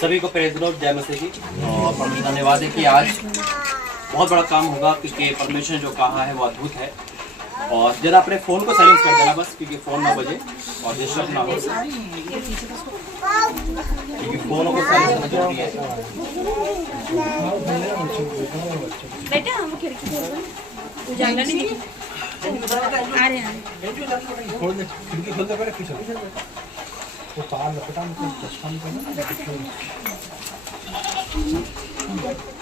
सभी को praise Lord, जय मसीह जी। और परमेश्वर धन्यवाद है कि आज बहुत बड़ा काम होगा, क्योंकि परमेश्वर ने जो कहा है वो अद्भुत है। और जरा अपने फ़ोन को साइलेंस कर देना बस, क्योंकि फ़ोन 9 बजे और डिस्टर्ब ना हो, क्योंकि फ़ोनों को साइलेंस करना जरूरी है। बेटा हम खिड़की उजाला नहीं आ रहे हैं। खिड़की खोल दे पहले पीछे वो तार लपेटा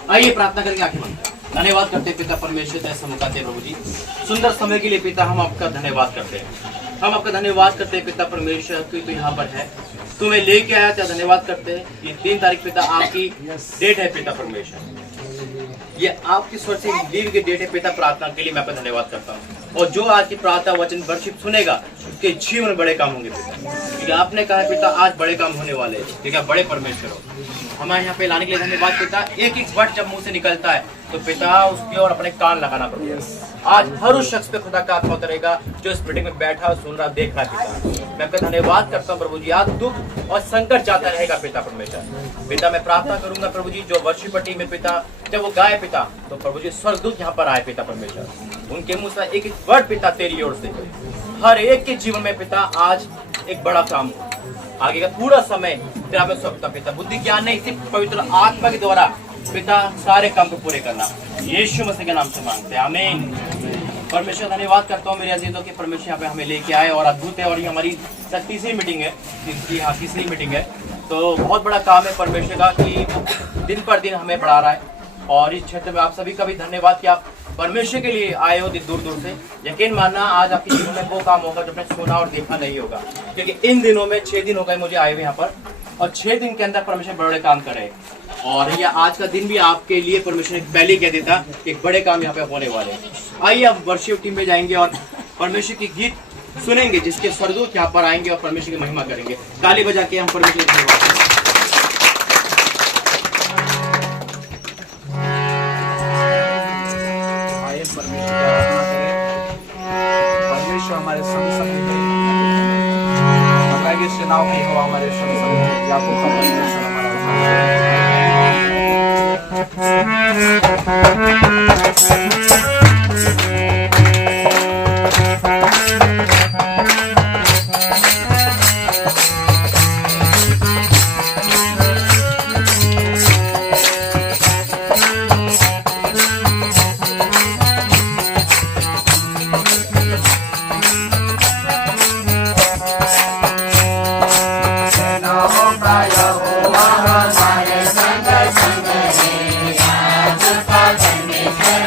आइए प्रार्थना करके आंखें बंद करें। धन्यवाद करते हैं पिता परमेश्वर, तेरे समुखाते प्रभु जी, सुंदर समय के लिए पिता हम आपका धन्यवाद करते हैं। हम आपका धन्यवाद करते हैं पिता परमेश्वर कि तू यहाँ पर है, तुम्हें लेके आया था। धन्यवाद करते हैं ये 3 तारीख पिता आपकी डेट है पिता परमेश्वर, ये आपकी स्वर से दी हुई डेट है पिता। प्रार्थना के लिए मैं आपका धन्यवाद करता हूँ। और जो आज की प्रार्थना वचन वर्शिप सुनेगा उसके जीवन में बड़े काम होंगे पिता, क्योंकि आपने कहा है पिता आज बड़े काम होने वाले हैं, क्योंकि आप बड़े परमेश्वर हो। हमें यहाँ पे लाने के लिए धन्यवाद पिता। एक एक वर्ड जब मुंह से निकलता है तो पिता उसकी ओर अपने कान लगाना पड़ेगा। आज हर उस शख्स पे खुदा का आत्मा उतरेगा जो इस मीटिंग में बैठा सुन रहा देख रहा है पिता। मैं आपका धन्यवाद करता हूँ प्रभु जी। आज दुख और संकट जाता रहेगा पिता परमेश्वर। पिता मैं प्रार्थना करूंगा प्रभु जी, जो वर्शिप टीम में पिता जब वो गाए पिता, तो प्रभु जी स्वर्गदूत यहाँ पर आए पिता परमेश्वर, उनके मुंह से एक एक वर्ड पिता तेरी ओर से हर एक के जीवन में पिता आज एक बड़ा काम हो। आगे का पूरा समय तेरा में सौंपता पिता। बुद्धि ज्ञान नहीं, सिर्फ पवित्र आत्मा के द्वारा पिता सारे काम को पूरे करना, यीशु मसीह के नाम से मांगते हैं, आमीन। परमेश्वर धन्यवाद करता हूँ मेरे अजीजों के, परमेश्वर यहाँ पे हमें लेके आए और अद्भुत है। और ये हमारी 30वीं मीटिंग है, तीसरी मीटिंग है, तो बहुत बड़ा काम है परमेश्वर का कि दिन पर दिन हमें बढ़ा रहा है। और इस क्षेत्र में आप सभी का भी धन्यवाद कि आप परमेश्वर के लिए आए हो दूर दूर से। यकीन मानना आज आपके जीवन में वो काम होगा जो आपने सुना और देखा नहीं होगा, क्योंकि इन दिनों में 6 दिन हो गए मुझे आए हुए यहाँ पर, और 6 दिन के अंदर परमेश्वर बड़े काम कर रहे हैं। और ये आज का दिन भी आपके लिए परमेश्वर ने पहले कह देता एक बड़े काम यहाँ पे होने वाले हैं। आइए अब वर्शिप टीम में जाएंगे और परमेश्वर की गीत सुनेंगे, जिसके स्वर्गदूत यहाँ पर आएंगे और परमेश्वर की महिमा करेंगे। ताली बजा के हम परमेश्वर की धन्यवाद। हमारे संग नाव में हो, हमारे संग या हमारे संग संग रे, आज का धन्य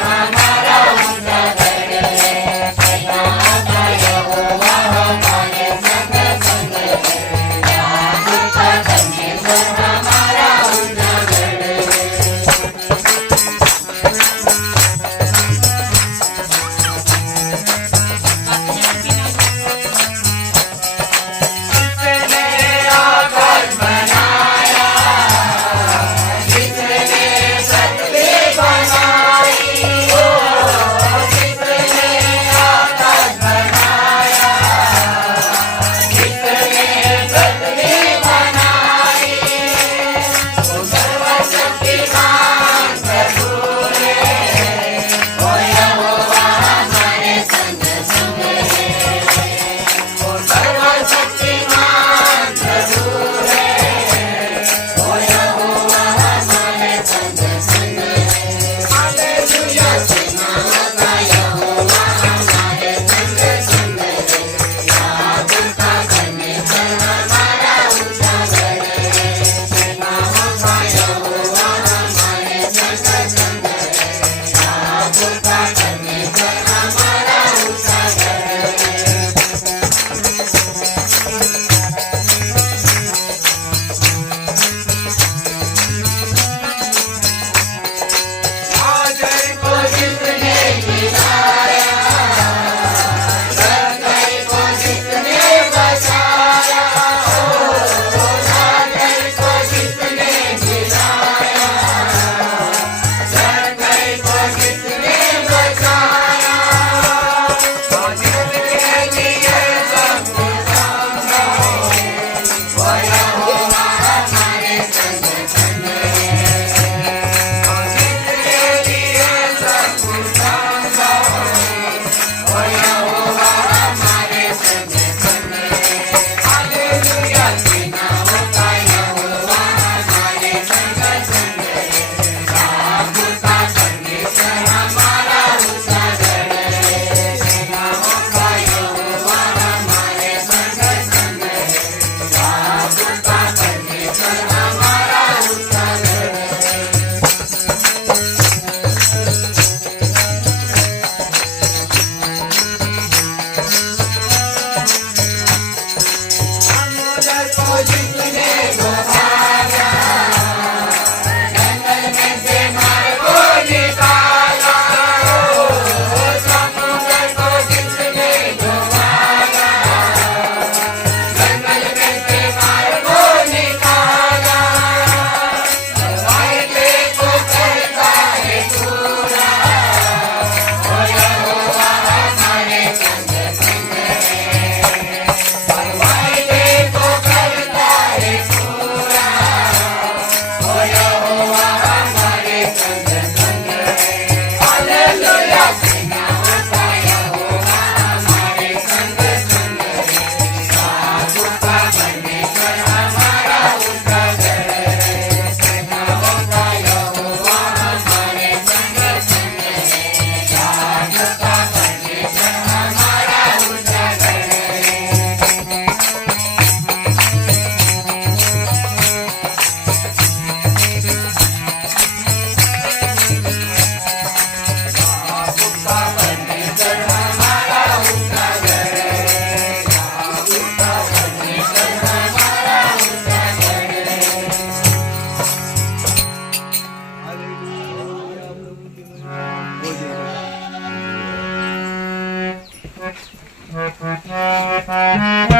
जय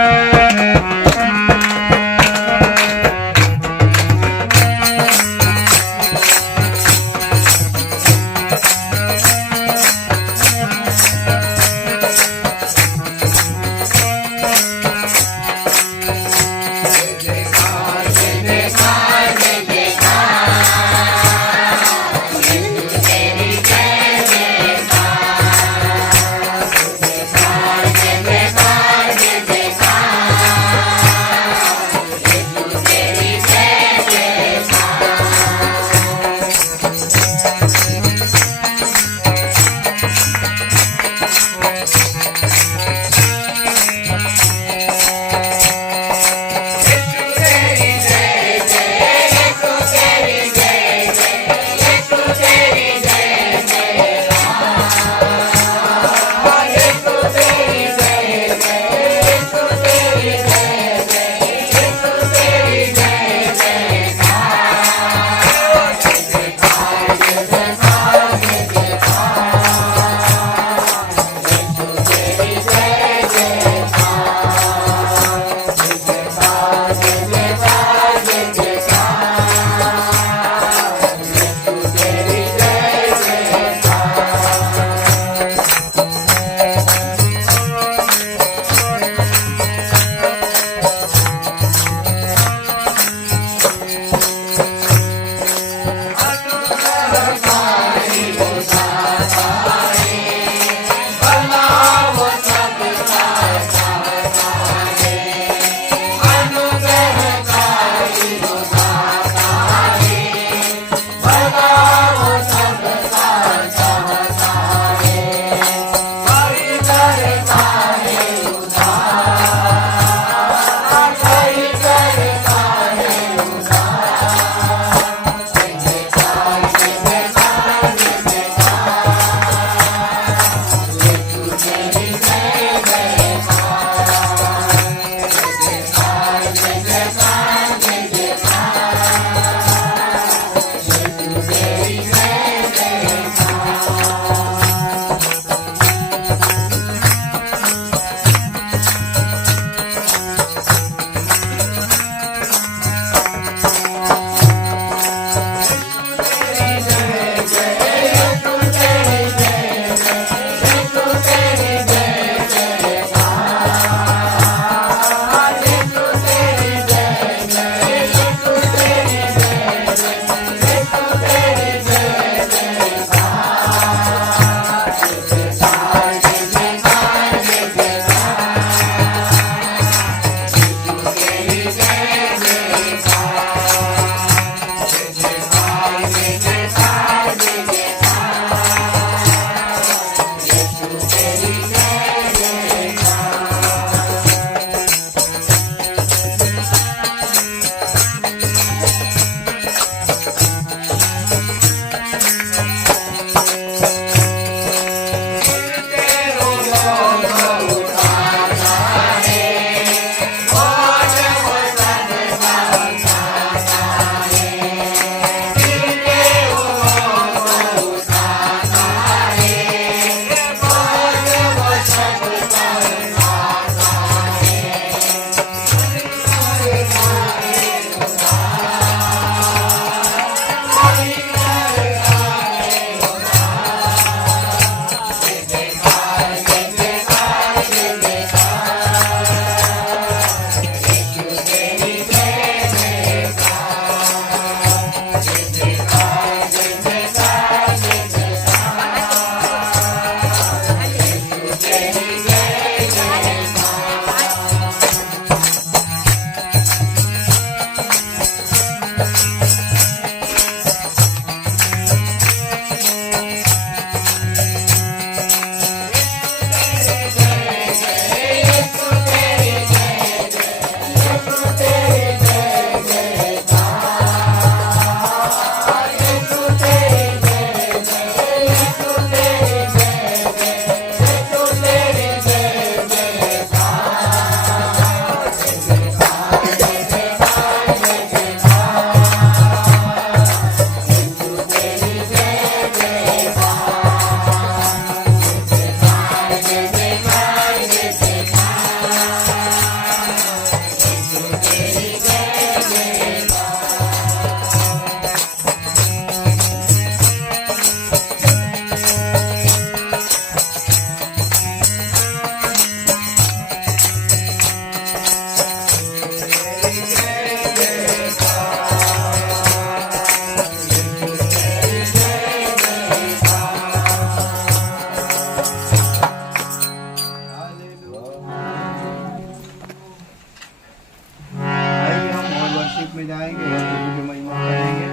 में जाएंगे, प्रभु की महिमा करेंगे।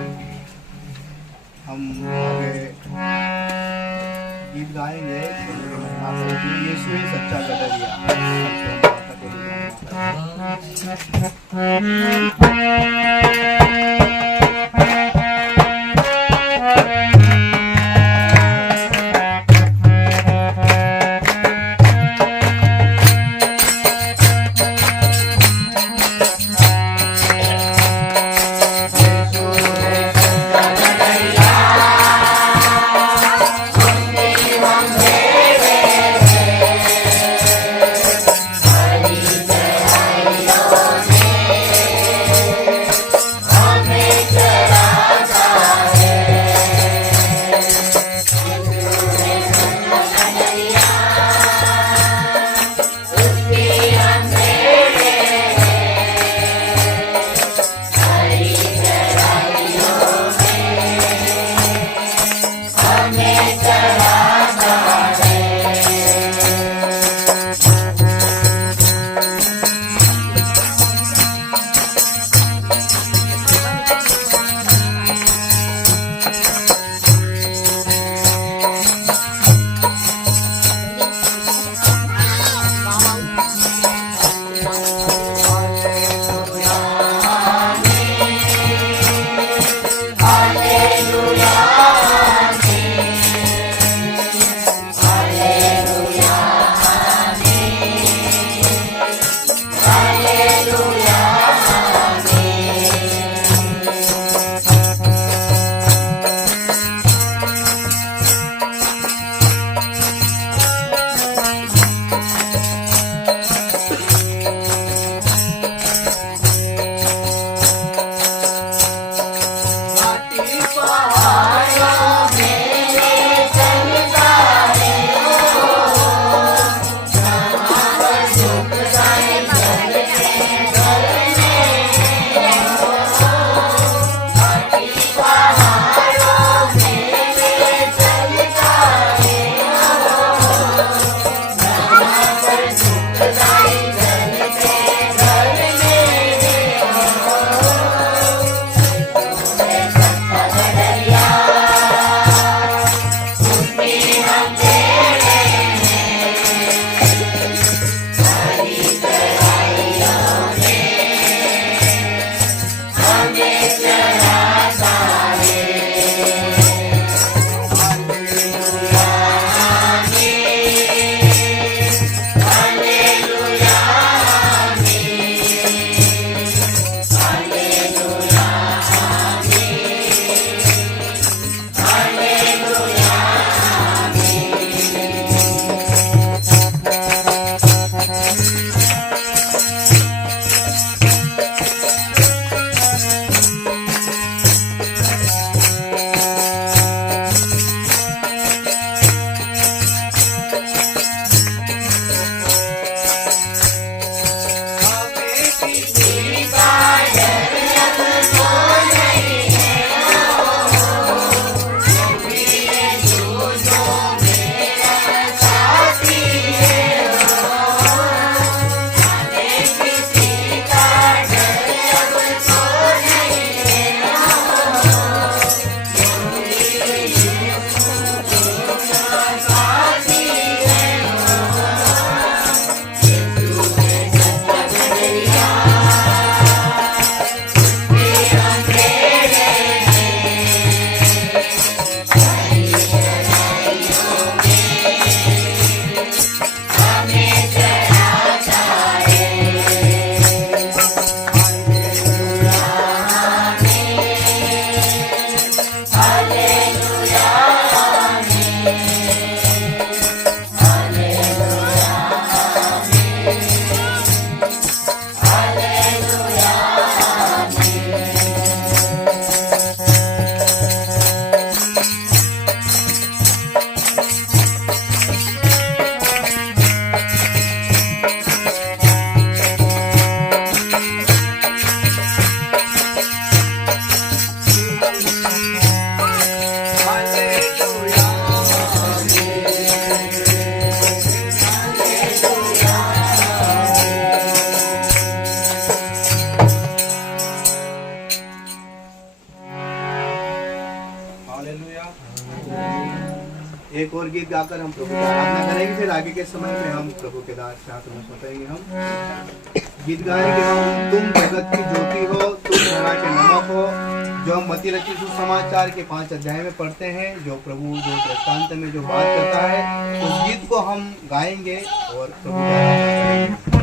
हम आगे गीत गाएंगे, प्रभु की महिमा करेंगे। यीशु ही सच्चा गदरिया। और गीत गाकर हम प्रभु की आराधना करेंगे। फिर आगे के समय में हम प्रभु के दास के हाथ में सौंपेंगे। हम गीत गाएंगे हम तुम जगत की ज्योति हो, तुम धरा के नमक हो, जो हम मत्ती रचित सुसमाचार के 5 अध्याय में पढ़ते हैं, जो प्रभु जो दृष्टांत में जो बात करता है, उस गीत को हम गाएंगे और प्रभु की आराधना करेंगे।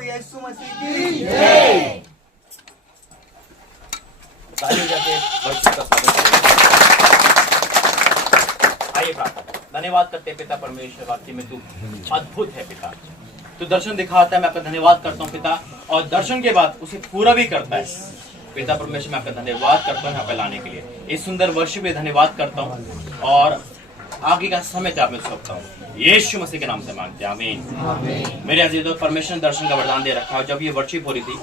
प्रभु यीशु मसीह की जय। ताली बजाते वर्षिप का स्वागत करें। आइए प्रार्थना करें। धन्यवाद करते हैं पिता परमेश्वर, वाकई में तू अद्भुत है पिता। तू दर्शन दिखाता है, मैं आपका धन्यवाद करता हूँ पिता, और दर्शन के बाद उसे पूरा भी करता है पिता परमेश्वर। मैं आपका धन्यवाद करता हूँ यहाँ पे लाने के लिए, इस सुंदर वर्ष में धन्यवाद करता हूँ, और आगे का समय आप में सौंपता हूँ। यीशु मसीह के नाम से मांगते हैं, आमीन। मेरे अजीजों, परमेश्वर ने दर्शन का वरदान दे रखा है। जब ये वर्षिप हो रही थी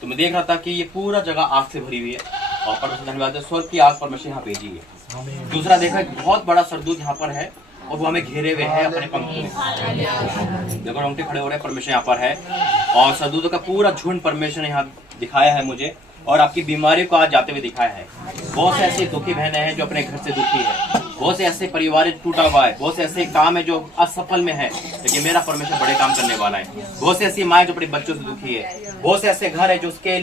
तो मैं देख रहा था कि ये पूरा जगह आग से भरी हुई है, और परमेश्वर धन्यवाद है, स्वर्ग की आग परमेश्वर यहाँ भेजी है। दूसरा देखा, एक बहुत बड़ा सरदूत यहाँ पर है, और वो हमें घेरे हुए है अपने पंख में। देखो रोंगटे खड़े हो रहे हैं, परमेश्वर यहाँ पर है, और सरदूतों का पूरा झुंड परमेश्वर ने यहाँ दिखाया है मुझे, और आपकी बीमारी को आज जाते हुए दिखाया है। बहुत से ऐसे दुखी बहनें हैं जो अपने घर से दुखी है, बहुत से ऐसे परिवार टूटा हुआ है, बहुत से ऐसे काम है जो असफल में है, लेकिन मेरा परमेश्वर बड़े काम करने वाला है। बहुत से ऐसी माएं जो अपने बच्चों से दुखी है, बहुत से ऐसे घर है जो उसके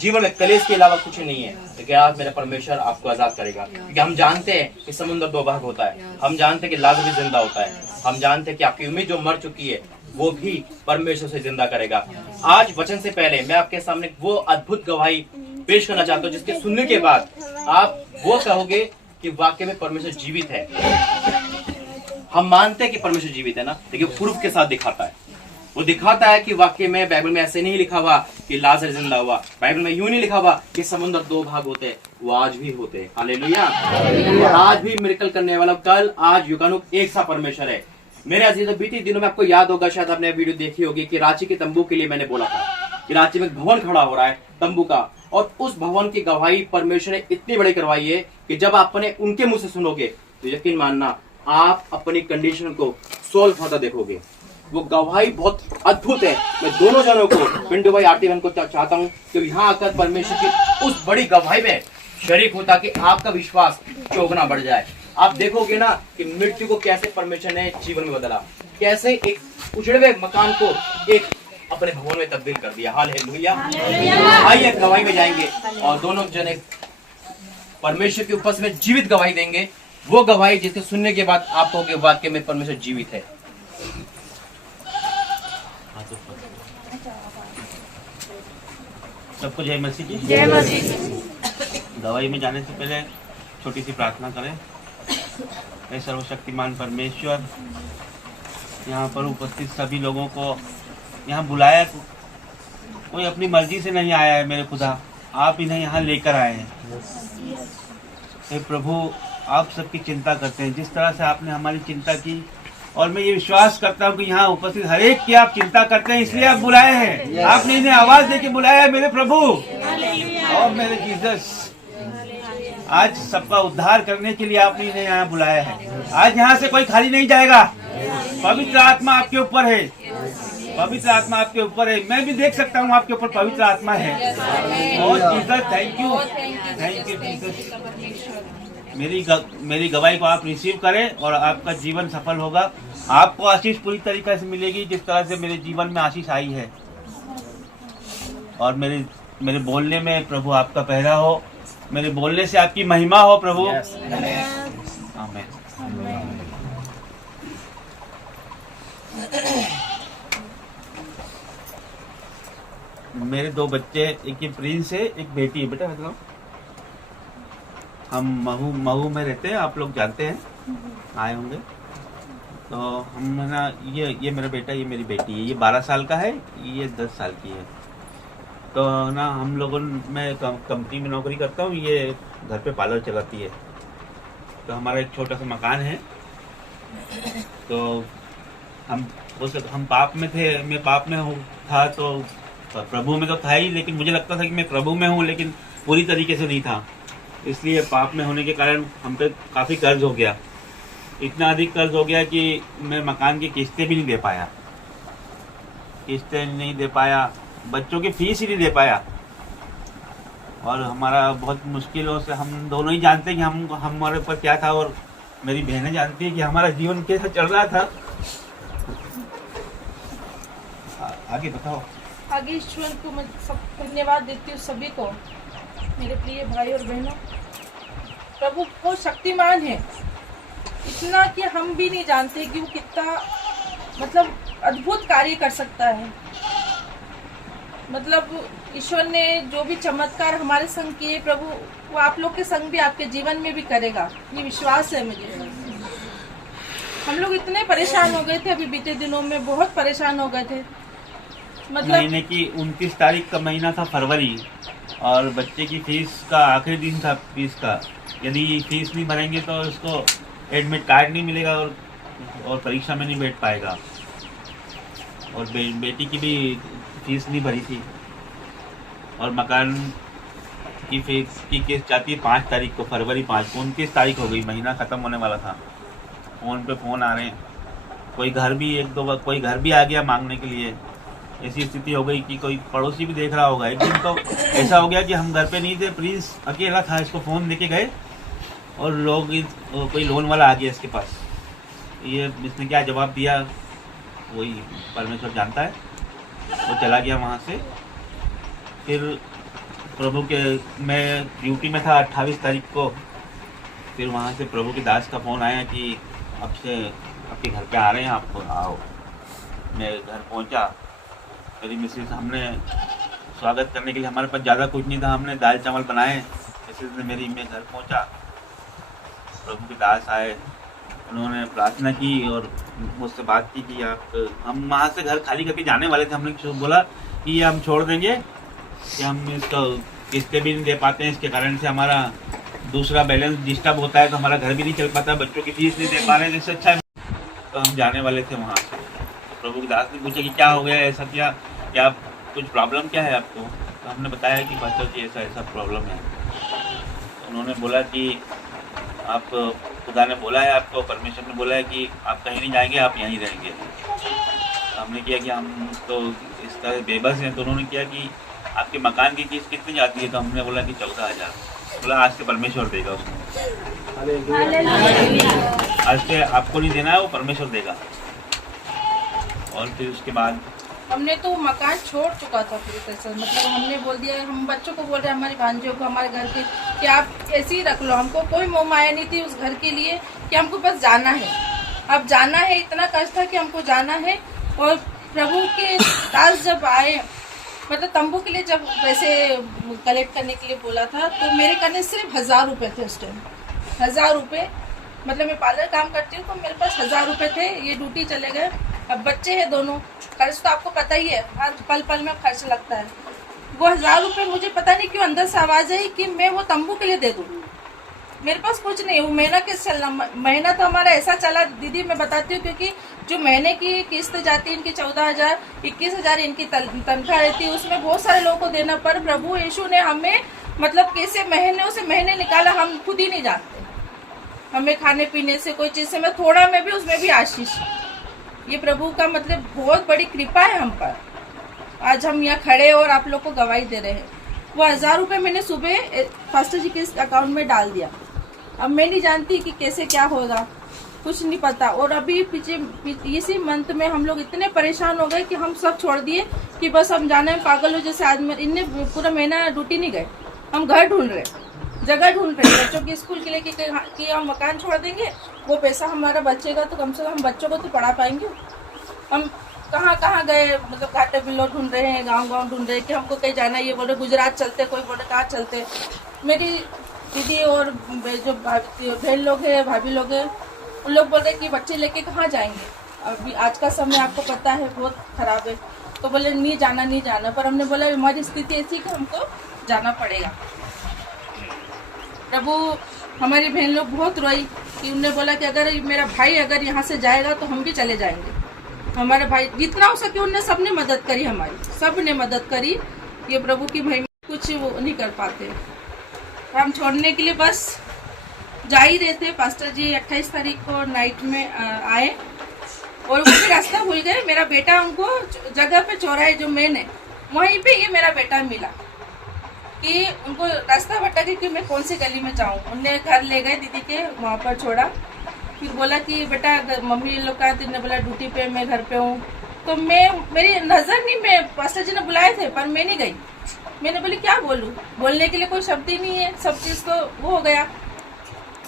जीवन में कलेश के अलावा कुछ नहीं है, लेकिन आज मेरा परमेश्वर आपको आजाद करेगा। क्योंकि हम जानते हैं कि समुद्र दो भाग होता है, हम जानते हैं कि लाजर भी जिंदा होता है, हम जानते हैं कि आपकी उम्मीद जो मर चुकी है वो भी परमेश्वर से जिंदा करेगा। आज वचन से पहले मैं आपके सामने वो अद्भुत गवाही पेश करना चाहता हूँ, जिसके सुनने के बाद आप वो कहोगे कि वाकई में परमेश्वर जीवित है। हम मानते हैं कि परमेश्वर जीवित है ना, लेकिन प्रूफ के साथ दिखाता है। वो दिखाता है कि वाकई में बाइबल में ऐसे नहीं लिखा हुआ कि लाजर जिंदा हुआ, बाइबल में यूं नहीं लिखा हुआ कि समुद्र दो भाग होते हैं, वो आज भी होते हैं। हालेलुया। आज भी मिरेकल करने वाला कल आज युगानुग एक सा परमेश्वर है। मेरे अजीजों, बीते दिनों में आपको याद होगा, शायद आपने वीडियो देखी होगी कि रांची के तंबू के लिए मैंने बोला था कि रांची में एक भवन खड़ा हो रहा है तंबू का, और उस भवन की गवाही परमेश्वर ने इतनी बड़ी करवाई है कि जब आप अपने उनके मुंह से सुनोगे तो यकीन मानना आप अपनी कंडीशन को सोल्व होता देखोगे। वो गवाही बहुत अद्भुत है। मैं दोनों जनों को, पिंटू भाई आरती बहन को चाहता हूँ कि यहाँ आकर परमेश्वर की उस बड़ी गवाही में शरीक हो, ताकि आपका विश्वास चौगुना बढ़ जाए। आप देखोगे ना कि मृत्यु को कैसे परमेश्वर ने जीवन में बदला, कैसे एक उजड़े हुए मकान को एक अपने भवन में तब्दील कर दिया। हालेलुया। आइए गवाही में जाएंगे, और दोनों जने परमेश्वर के उपस्थिति में जीवित गवाही देंगे। वो गवाही जिसके सुनने के बाद आप कहोगे वाकई में परमेश्वर जीवित है। सबको जय मसीह की जय मसीह। दवाई में जाने से पहले छोटी सी प्रार्थना करें। हे सर्वशक्तिमान परमेश्वर, यहाँ पर उपस्थित सभी लोगों को यहाँ बुलाया, कोई अपनी मर्जी से नहीं आया है मेरे खुदा, आप इन्हें यहाँ लेकर आए हैं। हे प्रभु, आप सबकी चिंता करते हैं जिस तरह से आपने हमारी चिंता की, और मैं ये विश्वास करता हूँ कि यहाँ उपस्थित हर एक की आप चिंता करते हैं, इसलिए आप बुलाए हैं। आपने इन्हें आवाज देके बुलाया है मेरे प्रभु और मेरे जीसस। आज सबका उद्धार करने के लिए आपने इन्हें यहाँ बुलाया है। आज यहाँ से कोई खाली नहीं जाएगा। पवित्र आत्मा आपके ऊपर है, पवित्र आत्मा आपके ऊपर है। मैं भी देख सकता हूँ आपके ऊपर पवित्र आत्मा है। और जीसस, थैंक यू जीसस। मेरी गवाही को आप रिसीव करें और आपका जीवन सफल होगा। आपको आशीष पूरी तरीके से मिलेगी जिस तरह से मेरे जीवन में आशीष आई है। और मेरे बोलने में प्रभु आपका पहरा हो, मेरे बोलने से आपकी महिमा हो प्रभु। आमीन। मेरे दो बच्चे, एक ये प्रिंस है, एक बेटी है। बेटा बताओ। हम महू में रहते हैं, आप लोग जानते हैं, आए होंगे। तो हम ना, ये मेरा बेटा, ये मेरी बेटी है। ये 12 साल का है, ये 10 साल की है। तो ना हम लोगों, मैं कंपनी में नौकरी करता हूँ, ये घर पे पार्लर चलाती है। तो हमारा एक छोटा सा मकान है। तो हम पाप में थे, मैं पाप में था, तो प्रभु में तो था ही, लेकिन मुझे लगता था कि मैं प्रभु में हूँ, लेकिन पूरी तरीके से नहीं था। इसलिए पाप में होने के कारण हम पे काफ़ी कर्ज हो गया। इतना अधिक कर्ज हो गया कि मैं मकान की किस्तें भी नहीं दे पाया, बच्चों की फीस ही नहीं दे पाया। और हमारा बहुत मुश्किलों से, हम दोनों ही जानते हैं कि हमारे ऊपर क्या था, और मेरी बहनें जानती है कि हमारा जीवन कैसा चल रहा था। आगे बताओ। आगे ईश्वर को मैं सब धन्यवाद देती हूँ सभी को, मेरे प्रिय भाई और बहनों। प्रभु बहुत शक्तिमान है, इतना कि हम भी नहीं जानते कि वो कितना मतलब अद्भुत कार्य कर सकता है। मतलब ईश्वर ने जो भी चमत्कार हमारे संग किए प्रभु, वो आप लोग के संग भी आपके जीवन में भी करेगा, ये विश्वास है मुझे। हम लोग इतने परेशान हो गए थे, अभी बीते दिनों में बहुत परेशान हो गए थे। मतलब महीने की 29 तारीख का महीना था फरवरी, और बच्चे की फीस का आखिरी दिन था फीस का। यदि फीस नहीं भरेंगे तो उसको एडमिट कार्ड नहीं मिलेगा और परीक्षा में नहीं बैठ पाएगा। और बेटी की भी फीस नहीं भरी थी, और मकान की फीस की केस जाती है 5 तारीख को, फरवरी 5 को। 29 तारीख हो गई, महीना ख़त्म होने वाला था। फ़ोन पे फ़ोन आ रहे हैं, कोई घर भी कोई घर भी आ गया मांगने के लिए। ऐसी स्थिति हो गई कि कोई पड़ोसी भी देख रहा होगा। एक दिन तो ऐसा हो गया कि हम घर पे नहीं थे, प्रिंस अकेला था, इसको फ़ोन देके गए और कोई लोन वाला आ गया इसके पास। इसने क्या जवाब दिया वही परमेश्वर जानता है। वो चला गया वहाँ से। फिर प्रभु के, मैं ड्यूटी में था 28 तारीख को। फिर वहाँ से प्रभु के दास का फ़ोन आया कि अब से आपके घर पे आ रहे हैं, आप आओ। मैं घर पहुँचा, मेरी मिसेस, हमने स्वागत करने के लिए, हमारे पास ज़्यादा कुछ नहीं था, हमने दाल चावल बनाए। मिसेस ने मेरी, मैं घर पहुँचा, प्रभु के दास आए, उन्होंने प्रार्थना की और मुझसे बात की कि हम वहाँ से घर खाली करके जाने वाले थे। हमने बोला कि ये हम छोड़ देंगे कि हम इसको किस्तें भी नहीं दे पाते हैं, इसके कारण से हमारा दूसरा बैलेंस डिस्टर्ब होता है, तो हमारा घर भी नहीं चल पाता, बच्चों की फीस नहीं दे पा रहे हैं, जिससे अच्छा है। तो हम जाने वाले थे वहाँ से। प्रभु के दास ने पूछा कि क्या हो गया, ऐसा क्या कुछ प्रॉब्लम क्या है आपको? तो हमने बताया कि पास्टर जी ऐसा प्रॉब्लम है। उन्होंने बोला कि आप, खुदा ने बोला है आपको, परमेश्वर ने बोला है कि आप कहीं नहीं जाएंगे, आप यहीं रहेंगे। हमने किया कि हम तो इस तरह बेबस हैं। तो उन्होंने किया कि आपके मकान की फीस कितनी जाती है? तो हमने बोला कि 14,000। बोला आज से परमेश्वर देगा उसको, आज से आपको नहीं देना है, वो परमेश्वर देगा। और फिर उसके बाद हमने तो मकान छोड़ चुका था पूरी तरह से। मतलब हमने बोल दिया, हम बच्चों को बोल रहे, हमारी भांजियों को, हमारे घर के, कि आप ऐसे ही रख लो। हमको कोई मोह माया नहीं थी उस घर के लिए, कि हमको बस जाना है। अब जाना है, इतना कष्ट था कि हमको जाना है। और प्रभु के दास जब आए, मतलब तंबू के लिए जब पैसे कलेक्ट करने के लिए बोला था, तो मेरे करने सिर्फ 1,000 रुपये थे उस टाइम। 1,000 रुपये, मतलब मैं पार्लर काम करती हूँ, तो मेरे पास 1,000 रुपये थे। ये ड्यूटी चले गए। अब बच्चे हैं दोनों, खर्च तो आपको पता ही है, हर पल पल में खर्च लगता है। वो 1,000 रुपये, मुझे पता नहीं क्यों अंदर से आवाज़ आई कि मैं वो तंबू के लिए दे दूँ। मेरे पास कुछ नहीं, वो महीना कैसे चलना, महीना तो हमारा ऐसा चला दीदी, मैं बताती हूँ, क्योंकि जो महीने की किस्त जाती है इनकी 14,000, 21,000 इनकी तनख्वाह रहती है, उसमें बहुत सारे लोगों को देना। पर प्रभु यीशु ने हमें मतलब कैसे महीने से महीने निकाला, हम खुद ही नहीं जानते। हमें खाने पीने से, कोई चीज़ से, मैं थोड़ा में भी, उसमें भी आशीष। ये प्रभु का मतलब बहुत बड़ी कृपा है हम पर। आज हम यहाँ खड़े और आप लोग को गवाही दे रहे हैं। वो 1,000 रुपये मैंने सुबह पास्टर जी के अकाउंट में डाल दिया। अब मैं नहीं जानती कि कैसे क्या होगा, कुछ नहीं पता। और अभी इसी मंथ में हम लोग इतने परेशान हो गए कि हम सब छोड़ दिए कि बस हम जाने में पागल हो। जैसे आज इनने पूरा महीना ड्यूटी नहीं गए, हम घर ढूंढ रहे, जगह ढूंढ रहे बच्चों की स्कूल के लिए कि हम मकान छोड़ देंगे, वो पैसा हमारा बचेगा तो कम से कम हम बच्चों को तो पढ़ा पाएंगे। हम कहाँ गए, मतलब घाटे बिल्लो ढूंढ रहे हैं, गांव ढूंढ रहे हैं कि हमको कहीं जाना है। ये बोले गुजरात चलते, कोई बोले कहाँ चलते। मेरी दीदी और जो बहन लोग हैं, भाभी लोग हैं, उन लोग बोल रहे कि बच्चे लेके कहाँ जाएंगे, अभी आज का समय आपको पता है बहुत खराब है। तो बोले नहीं जाना। पर हमने बोला हमारी स्थिति ऐसी कि हमको जाना पड़ेगा। प्रभु, हमारी बहन लोग बहुत रोई कि उन्होंने बोला कि अगर मेरा भाई अगर यहाँ से जाएगा तो हम भी चले जाएंगे। हमारे भाई जितना हो सके उनने सबने मदद करी, हमारी सबने मदद करी। ये प्रभु की महिमा, कुछ वो नहीं कर पाते। हम छोड़ने के लिए बस जा ही रहे थे। पास्टर जी 28 तारीख को नाइट में आए और वो भी रास्ता भूल गए। मेरा बेटा उनको जगह पे चौराहे जो मेन है वहीं पे ये मेरा बेटा मिला, कि उनको रास्ता भटका कि मैं कौन सी गली में जाऊँ। उनने घर ले गए दीदी के, वहाँ पर छोड़ा। फिर बोला कि बेटा मम्मी लोग का, तो बोला ड्यूटी पे, मैं घर पे हूँ। तो मेरी नज़र नहीं, मैं पास्टर जी ने बुलाए थे पर मैं नहीं गई। मैंने बोली क्या बोलूँ, बोलने के लिए कोई शब्द ही नहीं है, सब चीज़ तो वो हो गया।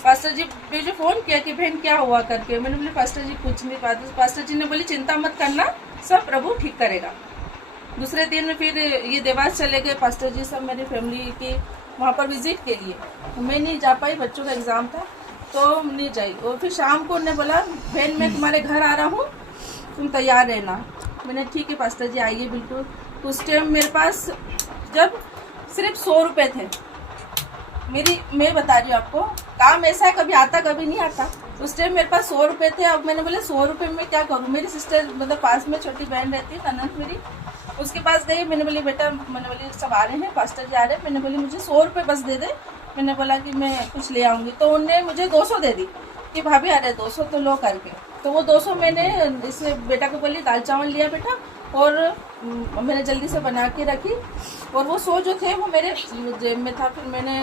पास्टर जी मुझे फ़ोन किया कि बहन क्या हुआ करके। मैंने बोली पास्टर जी कुछ नहीं। पास्टर जी ने बोली चिंता मत करना, सब प्रभु ठीक करेगा। दूसरे दिन फिर ये देवास चले गए पास्टर जी सब मेरी फैमिली की वहाँ पर विजिट के लिए। मैं नहीं जा पाई, बच्चों का एग्ज़ाम था तो नहीं जाई। और फिर शाम को उन्होंने बोला बहन मैं तुम्हारे घर आ रहा हूँ, तुम तैयार रहना। मैंने ठीक है पास्टर जी आइए बिल्कुल। उस टाइम मेरे पास जब सिर्फ 100 रुपये थे, मैं बता रही हूँ आपको, काम ऐसा है कभी आता कभी नहीं आता। उस टाइम मेरे पास 100 रुपये थे। अब मैंने बोला 100 रुपये में क्या करूँ। मेरी सिस्टर मतलब पास में छोटी बहन रहती है ननद मेरी, उसके पास गई। मैंने बोली बेटा, मैंने बोली सब आ रहे हैं पास्टर जी आ रहे हैं, मैंने बोली मुझे 100 रुपये बस दे दे। मैंने बोला कि मैं कुछ ले आऊँगी। तो उनने मुझे 200 दे दी कि भाभी आ रहे 200 तो लो करके। तो वो 200 मैंने इससे बेटा को बोली दाल चावल लिया बेटा, और मैंने जल्दी से बना के रखी। और वो 100 जो थे वो मेरे जेब में था। फिर मैंने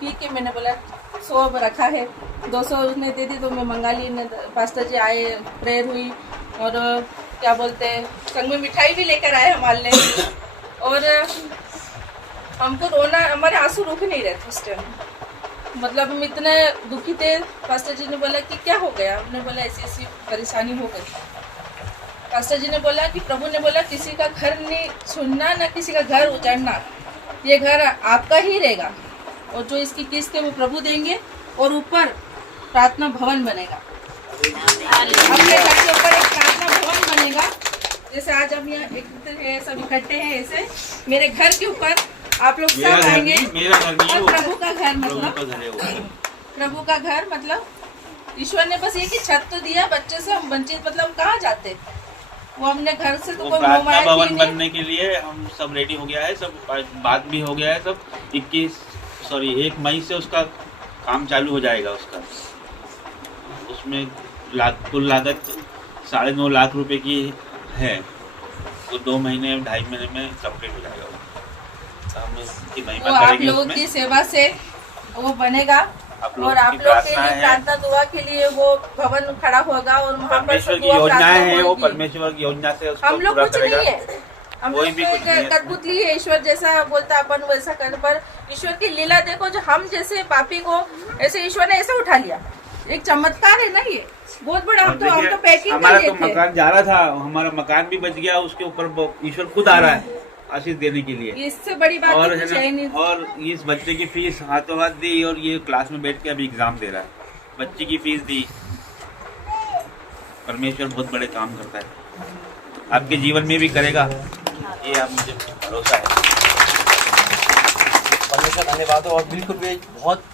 ठीक है, मैंने बोला 100 रखा है, 200 उसने दे दी। तो मैं मंगा ली। पास्टर जी आए, प्रेयर हुई, और क्या बोलते हैं संग में मिठाई भी लेकर आए हमारे लिए। और हमको रोना, हमारे आंसू रुक नहीं रहे थे उस टाइम। मतलब हम इतने दुखी थे। पास्टर जी ने बोला कि क्या हो गया। हमने बोला ऐसी ऐसी परेशानी हो गई। पास्टर जी ने बोला कि प्रभु ने बोला किसी का घर नहीं छूना, ना किसी का घर उजाड़ना, ये घर आपका ही रहेगा, और जो इसकी किस्त है वो प्रभु देंगे, और ऊपर प्रार्थना भवन बनेगा। अपने घर के ऊपर एक प्रार्थना भवन बनेगा। जैसे आज हम यहाँ एक सब इकट्ठे हैं, ऐसे मेरे घर के ऊपर आप लोग सब आएंगे। मेरा घर नहीं है, और प्रभु का घर प्रभु मतलब का घर है वो। प्रभु का घर मतलब ईश्वर ने बस ये कि छत तो दिया, बच्चे से हम वंचित मतलब कहाँ जाते। वो हमने घर से तो वो कोई प्रार्थना मोबाइल भवन नहीं। बनने के लिए हम सब रेडी हो गया है, सब बात भी हो गया है। सब 1 मई से उसका काम चालू हो जाएगा। उसका उसमें कुल लागत 9.5 लाख रुपए की है। वो 2 महीने 2.5 महीने में कंप्लीट हो जाएगा। हम उसकी वो महिमा आप करेंगे लोगों उसमें। की सेवा से वो बनेगा, और आप लोग के लिए प्रार्थना दुआ के लिए वो भवन खड़ा होगा, और वहाँ पर परमेश्वर सब की वो योजनाएं प्रार्थना हैं, वो होगी। परमेश्वर की योजना से उसको हम लोग पूरा कुछ करेगा। नहीं है, हम कोई लोग भी तो कुछ नहीं है। एक कठपुतली है। ईश्वर जैसा बोलता अपन वैसा कर, पर ईश्वर की लीला देखो, जो हम जैसे पापी को ऐसे ईश्वर ने ऐसे उठा लिया। एक चमत्कार है ना ये बहुत बड़ा। हम तो पैकिंग हमारा कर तो लिए थे। मकान जा रहा था, हमारा मकान भी बच गया। उसके ऊपर ईश्वर खुद आ रहा है आशीष देने के लिए। इससे बड़ी बात और तो कुछ है नहीं। और इस बच्चे की फीस हाथों हाथ दी, और ये क्लास में बैठ के अभी एग्जाम दे रहा है। बच्चे की फीस दी। परमेश्वर बहुत बड़े काम करता है, आपके जीवन में भी करेगा, ये आप मुझे भरोसा है। परमेश्वर धन्यवाद। और बिल्कुल भी बहुत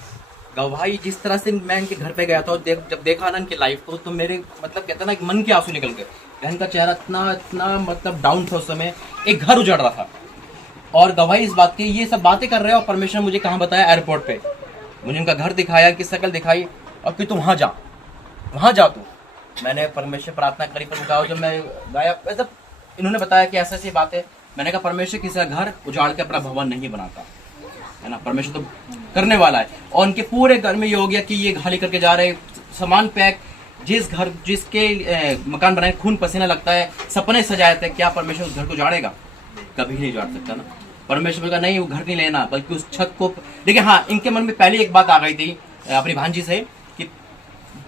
गवाही, जिस तरह से मैं इनके घर पे गया था और जब देखा ना इनकी लाइफ को, तो मेरे मतलब कहते ना मन के आंसू निकल गए। बहन का चेहरा इतना मतलब डाउन था उस समय, एक घर उजड़ रहा था। और गवाही इस बात की, ये सब बातें कर रहे हैं, और परमेश्वर मुझे कहाँ बताया, एयरपोर्ट पे मुझे उनका घर दिखाया, की शक्ल दिखाई, और फिर तू वहाँ जा तू। मैंने परमेश्वर प्रार्थना करी, पर गाँव जब मैं गाया, मतलब इन्होंने बताया कि ऐसी ऐसी बात है। मैंने कहा परमेश्वर किसी का घर उजाड़ के अपना भवन नहीं बनाता है ना, परमेश्वर तो करने वाला है। और उनके पूरे घर में ये हो गया कि ये खाली करके जा रहे, सामान पैक, जिसके मकान बनाए खून पसीना लगता है, सपने सजाए थे, क्या परमेश्वर उस घर को उजाड़ेगा? कभी नहीं उजाड़ सकता ना। परमेश्वर का नहीं, वो घर नहीं लेना, बल्कि उस छत को। देखिए हाँ, इनके मन में पहले एक बात आ गई थी अपनी भांजी से कि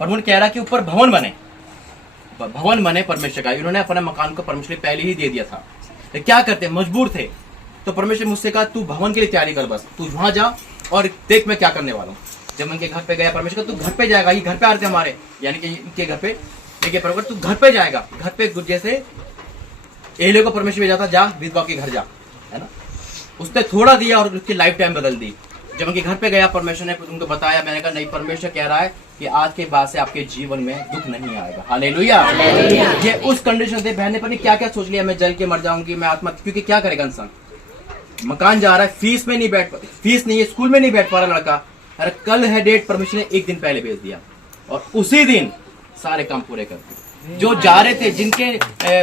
परमेश्वर कह रहा कि ऊपर भवन बने परमेश्वर का। इन्होंने अपने मकान को परमेश्वर पहले ही दे दिया था, तो क्या करते, मजबूर थे। तो परमेश्वर मुझसे कहा तू भवन के लिए तैयारी कर, बस तू वहां जा और देख मैं क्या करने वाला हूँ। जब मैं इनके घर पे गया, परमेश्वर तू घर पे जाएगा, ये घर पे आ रहे थे हमारे, यानी कि इनके घर पे। देखिए परमेश्वर तू घर पे जाएगा, घर पे जैसे एलिया को परमेश्वर भेजा था, जा विधवा के घर जा, है ना। उसने थोड़ा दिया और उसकी लाइफ टाइम बदल दी। जब उनके घर पे गया, परमेश्वर ने उनको बताया, मैंने कहा नहीं, परमेश्वर कह रहा है कि आज के बाद से आपके जीवन में दुख नहीं आएगा। हालेलुया। ये उस कंडीशन से बहन ने पता नहीं क्या क्या सोच लिया, मैं जल के मर जाऊंगी, मैं आत्मा, क्योंकि क्या करेगा इंसान, मकान जा रहा है, फीस नहीं है, स्कूल में नहीं बैठ पा रहा लड़का। अरे कल है डेट, परमेश्वर ने 1 दिन पहले भेज दिया, और उसी दिन सारे काम पूरे कर दिए। जो जा रहे थे, जिनके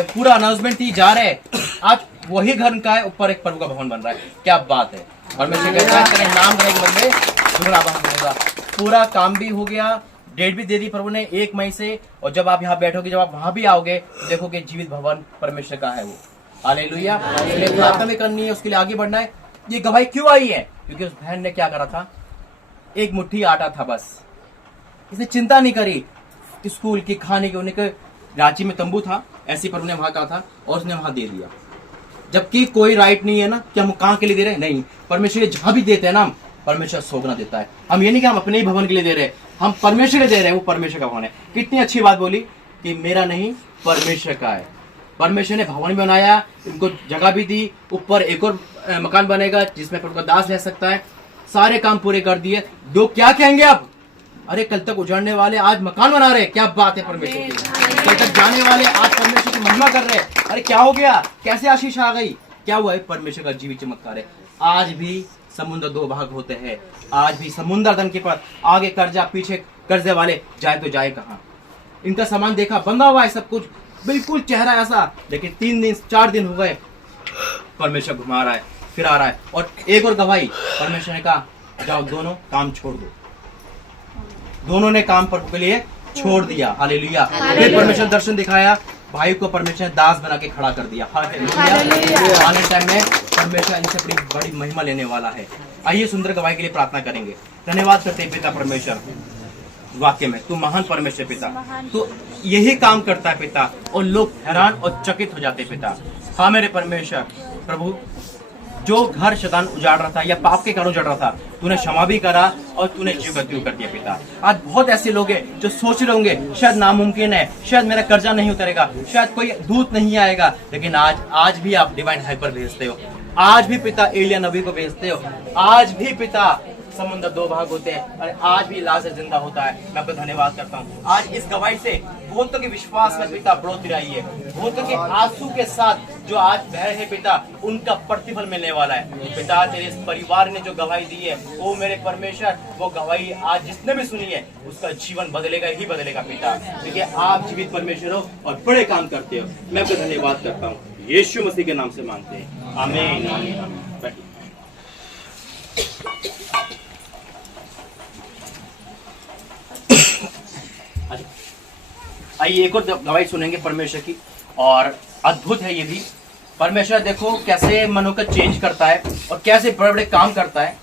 पूरा अनाउंसमेंट थी, जा रहे, आज वही घर का है, ऊपर एक प्रभु का भवन बन रहा है। क्या बात है। परमेश्वर कहता है तेरा नाम रहेगा बंदे, दुगना होगा। पूरा काम भी हो गया, डेट भी दे दी प्रभु ने 1 मई से। और जब आप यहाँ बैठोगे, जब आप वहां भी आओगे, देखोगे जीवित भवन परमेश्वर का है वो। हालेलुया। इसलिए प्रार्थना भी करनी है, उसके लिए आगे बढ़ना है। ये गवाही क्यों आई है? क्योंकि उस बहन ने क्या करा था, 1 मुट्ठी आटा था बस, इसने चिंता नहीं करी स्कूल की, खाने की। उन्हें रांची में तंबू था, ऐसे प्रभु ने वहां कहा था, और उसने वहां दे दिया। जबकि कोई राइट नहीं है ना कि हम कहाँ के लिए दे रहे हैं। नहीं, परमेश्वर जहां भी देते हैं ना, परमेश्वर सोगना देता है। हम ये नहीं कि हम अपने ही भवन के लिए दे रहे हैं, हम परमेश्वर के दे रहे हैं, वो परमेश्वर का भवन है। कितनी अच्छी बात बोली कि मेरा नहीं परमेश्वर का है। परमेश्वर ने भवन भी बनाया, इनको जगह भी दी, ऊपर एक और मकान बनेगा जिसमें प्रभु का दास रह सकता है। सारे काम पूरे कर दिए। लोग क्या कहेंगे अब? अरे कल तक उजाड़ने वाले आज मकान बना रहे, क्या बात है परमेश्वर की। कल तक जाने वाले आज परमेश्वर की महिमा कर रहे। अरे क्या हो गया, कैसे आशीष आ गई? क्या हुआ है? परमेश्वर का जीवित चमत्कार है। आज भी समुद्र दो भाग होते हैं, आज भी समुद्र धन के पर आगे कर्जा, पीछे कर्जे वाले जाए तो जाए कहाँ। इनका सामान देखा, बंधा हुआ है सब कुछ, बिल्कुल चेहरा ऐसा, लेकिन 3 दिन 4 दिन हो गए, परमेश्वर घुमा रहा है, फिर आ रहा है। और एक और गवाही, परमेश्वर ने कहा जाओ दोनों काम छोड़ दो। दोनों ने काम प्रभु के लिए छोड़ दिया। हालेलुया। फिर परमेश्वर दर्शन दिखाया, भाई को परमेश्वर ने दास बना के खड़ा कर दिया। हालेलुया। आने टाइम में परमेश्वर इनसे बड़ी महिमा लेने वाला है। आइए सुंदर गवाही के लिए प्रार्थना करेंगे। धन्यवाद करते हैं पिता परमेश्वर, वाक्य में तू महान परमेश्वर पिता, तो यही काम करता है पिता, और लोग हैरान और चकित हो जाते पिता। हाँ मेरे परमेश्वर प्रभु, जो घर शैतान उजाड़ रहा था या पाप के कारण उजाड़ रहा था, तूने क्षमा भी करा और तूने जीव गति कर दिया पिता। आज बहुत ऐसे लोग हैं जो सोच रहे होंगे शायद नामुमकिन है, शायद मेरा कर्जा नहीं उतरेगा, शायद कोई दूत नहीं आएगा, लेकिन आज भी आप डिवाइन हेल्पर भेजते हो। आज भी पिता एलिया नबी को भेजते हो। आज भी पिता समुद्र दो भाग होते हैं, और आज भी लाजर जिंदा होता है। मैं आपको धन्यवाद करता हूँ। आज इस गवाही से बहुतों के विश्वास में पिता बढ़ोतरी आई है। बहुतों के आंसू के साथ जो आज बह है पिता, उनका प्रतिफल मिलने वाला है पिता। तेरे इस परिवार ने जो गवाही दी है, वो मेरे परमेश्वर, वो गवाही आज जिसने भी सुनी है उसका जीवन बदलेगा ही बदलेगा पिता, क्योंकि आप जीवित परमेश्वर हो और बड़े काम करते हो। मैं आपको धन्यवाद करता हूँ, यीशु मसीह के नाम से मांगते हैं, आमीन। आइए एक और गवाही सुनेंगे परमेश्वर की, और अद्भुत है ये भी। परमेश्वर देखो कैसे मनों का चेंज करता है और कैसे बड़े बड़े काम करता है।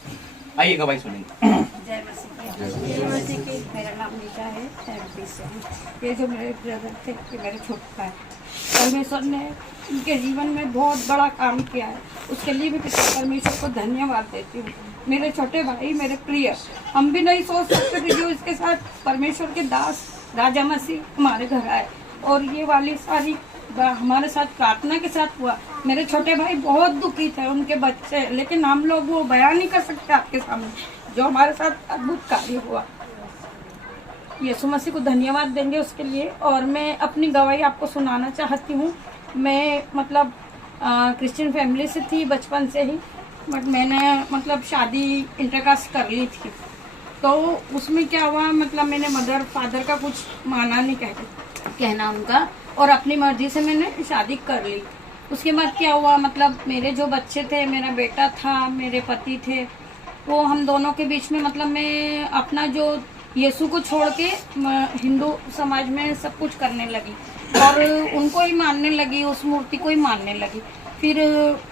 आइए गवाही सुनेंगे। जय मसीह की। मेरा नाम नीता है, MP से। ये जो मेरे ब्रदर थे, ये मेरे छोटे भाई, परमेश्वर ने उनके जीवन में बहुत बड़ा काम किया है, उसके लिए भी पिता परमेश्वर को धन्यवाद देती हूँ। मेरे छोटे भाई, मेरे प्रिय, हम भी नहीं सोच सकते थे जो इसके साथ परमेश्वर के दास राजा मसीह हमारे घर आए, और ये वाली सारी हमारे साथ प्रार्थना के साथ हुआ। मेरे छोटे भाई बहुत दुखी थे, उनके बच्चे, लेकिन हम लोग वो बयान नहीं कर सकते आपके सामने जो हमारे साथ अद्भुत कार्य हुआ। यीशु मसीह को धन्यवाद देंगे उसके लिए। और मैं अपनी गवाही आपको सुनाना चाहती हूँ। मैं मतलब क्रिश्चियन फैमिली से थी बचपन से ही, बट मैंने मतलब शादी इंटरकास्ट कर ली थी। तो उसमें क्या हुआ, मतलब मैंने मदर फादर का कुछ माना नहीं कहना उनका, और अपनी मर्जी से मैंने शादी कर ली। उसके बाद क्या हुआ, मतलब मेरे जो बच्चे थे, मेरा बेटा था, मेरे पति थे, वो हम दोनों के बीच में मतलब मैं अपना जो यीशु को छोड़ के हिंदू समाज में सब कुछ करने लगी और उनको ही मानने लगी, उस मूर्ति को ही मानने लगी। फिर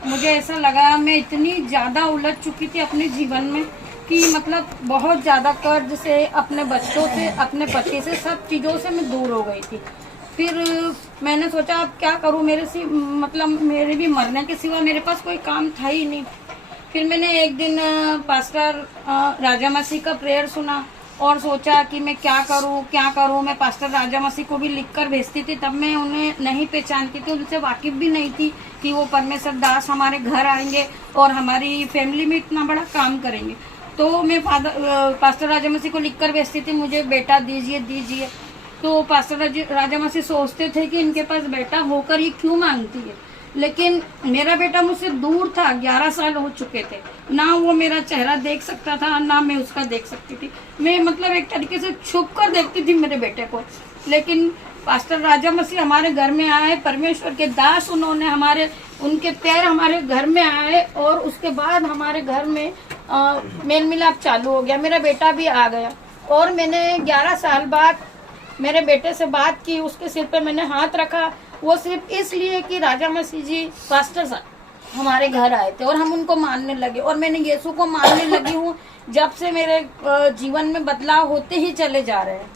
मुझे ऐसा लगा मैं इतनी ज़्यादा उलझ चुकी थी अपने जीवन में कि मतलब बहुत ज़्यादा कर्ज से, अपने बच्चों से, अपने पति से, सब चीज़ों से मैं दूर हो गई थी। फिर मैंने सोचा अब क्या करूं, मतलब मेरे भी मरने के सिवा मेरे पास कोई काम था ही नहीं। फिर मैंने एक दिन पास्टर राजा मसीह का प्रेयर सुना और सोचा कि मैं क्या करूं। मैं पास्टर राजा मसीह को भी लिखकर भेजती थी, तब मैं उन्हें नहीं पहचानती थी, उनसे वाकिफ भी नहीं थी कि वो परमेश्वर दास हमारे घर आएंगे और हमारी फैमिली में इतना बड़ा काम करेंगे। तो मैं पास्टर राजा मसीह को लिखकर भेजती थी, मुझे बेटा दीजिए। तो पास्टर राजा मसीह सोचते थे कि इनके पास बेटा होकर ये क्यों मांगती है, लेकिन मेरा बेटा मुझसे दूर था, 11 साल हो चुके थे, ना वो मेरा चेहरा देख सकता था ना मैं उसका देख सकती थी। मैं मतलब एक तरीके से छुप कर देखती थी मेरे बेटे को। लेकिन पास्टर राजा मसीह हमारे घर में आए, परमेश्वर के दास, उन्होंने उनके पैर हमारे घर में आए और उसके बाद हमारे घर में मेल मिलाप चालू हो गया। मेरा बेटा भी आ गया और मैंने 11 साल बाद मेरे बेटे से बात की, उसके सिर पे मैंने हाथ रखा, वो सिर्फ इसलिए कि राजा मसीह जी पास्टर साहब हमारे घर आए थे और हम उनको मानने लगे और मैंने यीशु को मानने लगी हूँ। जब से मेरे जीवन में बदलाव होते ही चले जा रहे हैं।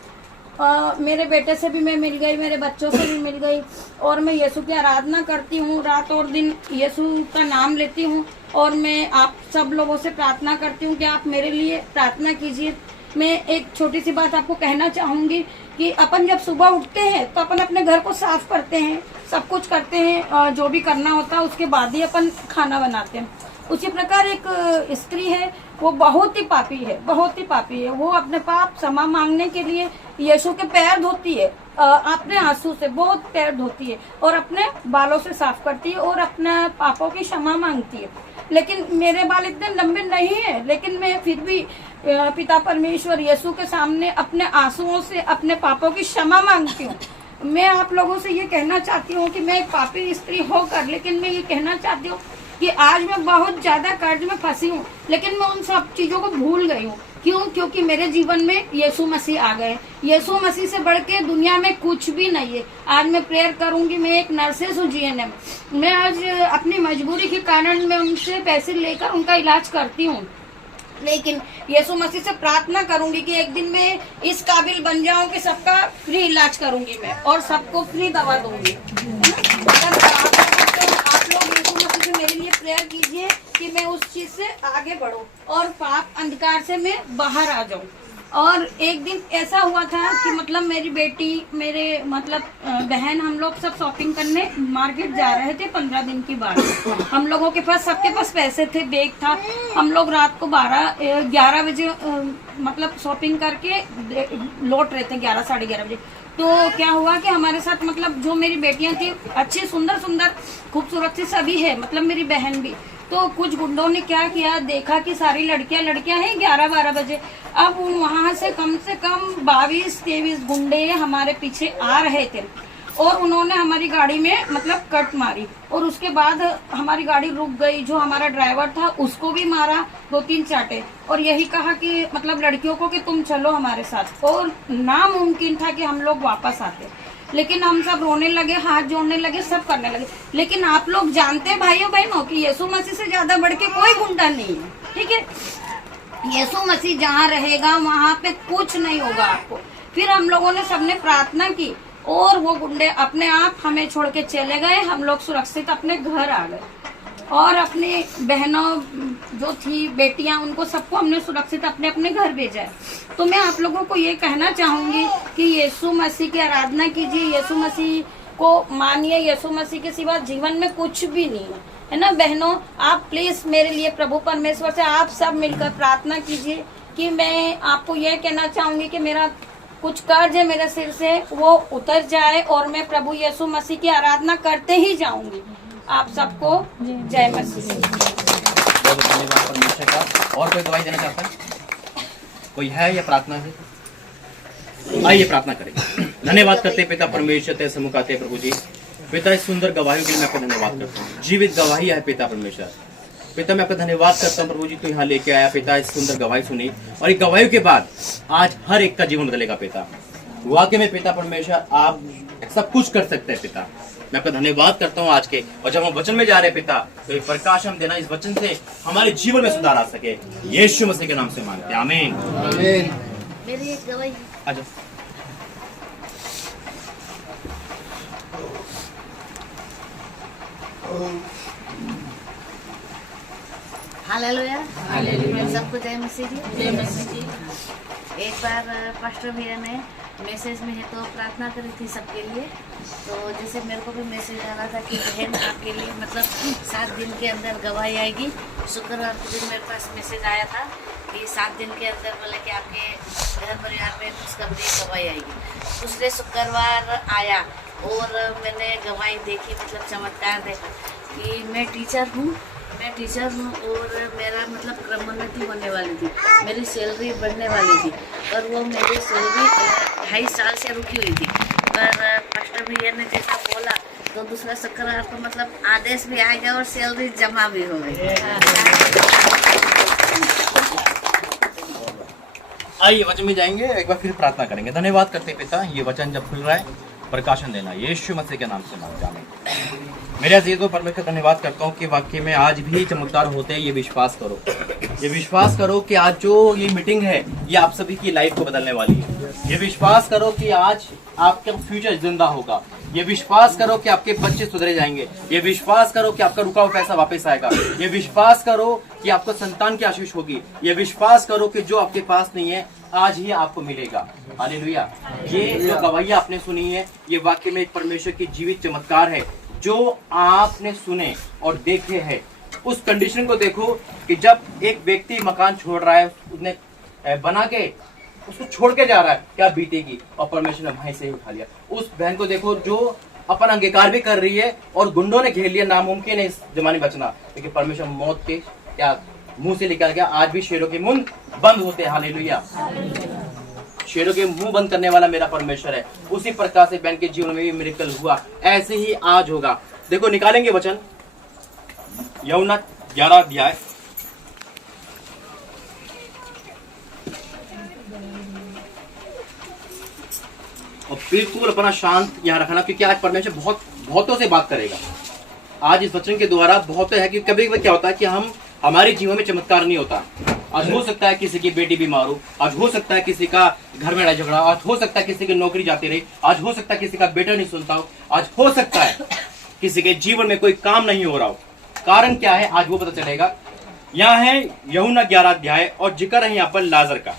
मेरे बेटे से भी मैं मिल गई, मेरे बच्चों से भी मिल गई, और मैं यीशु की आराधना करती हूँ, रात और दिन यीशु का नाम लेती हूँ। और मैं आप सब लोगों से प्रार्थना करती हूँ कि आप मेरे लिए प्रार्थना कीजिए। मैं एक छोटी सी बात आपको कहना चाहूंगी कि अपन जब सुबह उठते हैं तो अपन अपने घर को साफ करते हैं, सब कुछ करते हैं, जो भी करना होता है उसके बाद ही अपन खाना बनाते हैं। उसी प्रकार एक स्त्री है, वो बहुत ही पापी है, बहुत ही पापी है। वो अपने पाप क्षमा मांगने के लिए यीशु के पैर धोती है, अपने आंसू से बहुत पैर धोती है और अपने बालों से साफ करती है और अपने पापों की क्षमा मांगती है। लेकिन मेरे बाल इतने लंबे नहीं है, लेकिन मैं फिर भी पिता परमेश्वर यीशु के सामने अपने आंसुओं से अपने पापों की क्षमा मांगती हूँ। मैं आप लोगों से ये कहना चाहती हूँ कि मैं एक पापी स्त्री होकर, लेकिन मैं ये कहना चाहती हूँ कि आज मैं बहुत ज्यादा कर्ज में फंसी हूँ, लेकिन मैं उन सब चीजों को भूल गई हूँ। क्यों? क्योंकि मेरे जीवन में यीशु मसीह आ गए। यीशु मसीह से बढ़ के दुनिया में कुछ भी नहीं है। आज मैं प्रेयर करूंगी, मैं एक नर्सेस हूँ GNM। मैं आज अपनी मजबूरी के कारण मैं उनसे पैसे लेकर उनका इलाज करती हूँ, लेकिन यीशु मसीह से प्रार्थना करूंगी कि एक दिन मैं इस काबिल बन जाऊं कि सबका फ्री इलाज करूंगी मैं और सबको फ्री दवा दूंगी। आप लोग यीशु मसीह से मेरे लिए प्रेयर कीजिए कि मैं उस चीज से आगे बढ़ूं और पाप अंधकार से मैं बाहर आ जाऊं। और एक दिन ऐसा हुआ था कि मतलब मेरी बेटी, मेरे मतलब बहन, हम लोग सब शॉपिंग करने मार्केट जा रहे थे 15 दिन की बात। हम लोगों के पास, सबके पास पैसे थे, बैग था। हम लोग रात को 11 बजे मतलब शॉपिंग करके लौट रहे थे, 11 साढ़े 11 बजे। तो क्या हुआ कि हमारे साथ मतलब जो मेरी बेटियां थी, अच्छी सुंदर सुंदर खूबसूरत सी सभी है, मतलब मेरी बहन भी। तो कुछ गुंडों ने क्या किया, देखा कि सारी लड़कियां हैं 11-12 बजे। अब वहां से कम 22-23 गुंडे हमारे पीछे आ रहे थे और उन्होंने हमारी गाड़ी में मतलब कट मारी और उसके बाद हमारी गाड़ी रुक गई। जो हमारा ड्राइवर था उसको भी मारा 2-3 चाटे और यही कहा कि मतलब लड़कियों को कि तुम चलो हमारे साथ, और नामुमकिन था कि हम लोग वापस आते। लेकिन हम सब रोने लगे, हाथ जोड़ने लगे, सब करने लगे। लेकिन आप लोग जानते हैं भाइयों बहनों कि यीशु मसीह से ज्यादा बढ़ के कोई गुंडा नहीं है, ठीक है। यीशु मसीह जहाँ रहेगा वहाँ पे कुछ नहीं होगा आपको। फिर हम लोगों ने सबने प्रार्थना की और वो गुंडे अपने आप हमें छोड़ के चले गए। हम लोग सुरक्षित अपने घर आ गए और अपने बहनों जो थी, बेटियां, उनको सबको हमने सुरक्षित अपने अपने घर भेजा है। तो मैं आप लोगों को ये कहना चाहूंगी कि यीशु मसीह की आराधना कीजिए, यीशु मसीह को मानिए। यीशु मसीह के सिवा जीवन में कुछ भी नहीं है ना बहनों। आप प्लीज मेरे लिए प्रभु परमेश्वर से आप सब मिलकर प्रार्थना कीजिए कि मैं आपको यह कहना चाहूंगी कि मेरा कुछ कर्ज है मेरे सिर से, वो उतर जाए और मैं प्रभु यीशु मसीह की आराधना करते ही जाऊंगी। आप सबको जय मसीह। बहुत धन्यवाद परमेश्वर का। और कोई गवाही देना चाहता है? कोई है या प्रार्थना है? आइए प्रार्थना करेंगे। धन्यवाद करते पिता परमेश्वर, तेरे सम्मुख आते प्रभु जी। पिता, इस सुंदर गवाही के लिए मैं आपका धन्यवाद करता हूँ। जीवित गवाही है पिता परमेश्वर। पिता, मैं आपका धन्यवाद करता हूँ प्रभु जी, तू यहाँ लेके आया पिता, इस सुंदर गवाही सुनी और इस गवाही के बाद आज हर एक का जीवन बदलेगा पिता। वाकई में पिता परमेश्वर आप सब कुछ कर सकते हैं पिता। मैं आपका धन्यवाद करता हूँ आज के, और जब हम वचन में जा रहे पिता तो एक प्रकाश हम देना, इस वचन से हमारे जीवन में सुधार आ सके। यीशु मसीह के नाम से मांगते हैं, आमीन। मेरी एक गवाही। आजा। हालेलुया। सबको जय मसीह जी। जय मसीह जी। एक बार पास्टर भैया ने मैसेज में है तो प्रार्थना करी थी सबके लिए। तो जैसे मेरे को भी मैसेज आ रहा था कि बहन आपके लिए मतलब 7 दिन के अंदर गवाही आएगी। शुक्रवार के दिन मेरे पास मैसेज आया था कि 7 दिन के अंदर बोले कि आपके घर परिवार में खुशखबरी गवाही आएगी। दूसरे शुक्रवार आया और मैंने गवाही देखी, मतलब चमत्कार देखा कि मैं टीचर हूँ और मेरा मतलब क्रमोन्नति होने वाली थी, मेरी सैलरी बढ़ने वाली थी, पर वो मेरी सैलरी 2.5 साल से रुकी हुई थी। पर पास्टर भैया ने जैसा बोला तो दूसरा शुक्रवार को मतलब आदेश भी आ गया और सैलरी जमा भी हो गई। आइए वचन में जाएंगे, एक बार फिर प्रार्थना करेंगे। धन्यवाद करते पिता, ये वचन जब खुल रहा है प्रकाशन देना, यीशु मसीह के नाम से मांगते हैं, आमीन। मेरे अजीजों, परमेश्वर धन्यवाद करता हूँ कि वाकई में आज भी चमत्कार होते हैं। ये विश्वास करो कि आज जो ये मीटिंग है ये आप सभी की लाइफ को बदलने वाली है। ये विश्वास करो कि आज आपका फ्यूचर जिंदा होगा। ये विश्वास करो कि आपके बच्चे सुधरे जाएंगे। ये विश्वास करो कि आपका रुका हुआ पैसा वापस आएगा। ये विश्वास करो कि आपको संतान की आशीष होगी। ये विश्वास करो कि जो आपके पास नहीं है आज ही आपको मिलेगा। हालेलुया। ये जो गवाहियां आपने सुनी है, ये वाकई में एक परमेश्वर की जीवित चमत्कार है जो आपने सुने और देखे हैं। उस कंडीशन को देखो कि जब एक व्यक्ति मकान छोड़ रहा है, उसने बना के उसको छोड़ के जा रहा है, क्या बीतेगी, और परमेश्वर ने वहीं से ही उठा लिया। उस बहन को देखो जो अपन अंगीकार भी कर रही है और गुंडों ने घेर लिया, नामुमकिन है इस जमाने में बचना, लेकिन परमेश्वर मौत के क्या मुंह से निकल गया। आज भी शेरों के मुंह बंद होते हैं। हालेलुया। शेरों के मुंह बंद करने वाला मेरा परमेश्वर है। उसी प्रकार से बहन के जीवन में भी मिरेकल हुआ, ऐसे ही आज होगा। देखो निकालेंगे वचन यूहन्ना 11 अध्याय और बिल्कुल अपना शांत यहाँ रखना, क्योंकि आज परमेश्वर बहुतों से बात करेगा। आज इस वचन के द्वारा बहुत है कि कभी कभी क्या होता है कि हमारे जीवन में चमत्कार नहीं होता। आज हो सकता है किसी की बेटी बीमार हो, आज हो सकता है किसी का घर में लड़ाई झगड़ा, आज हो सकता है किसी की नौकरी जाती रही, आज हो सकता है किसी का बेटा नहीं सुनता हो, आज हो सकता है किसी के जीवन में कोई काम नहीं हो रहा हो। कारण क्या है आज वो पता चलेगा। यहाँ है यूहन्ना 11 अध्याय और जिक्र है यहाँ पर लाजर का।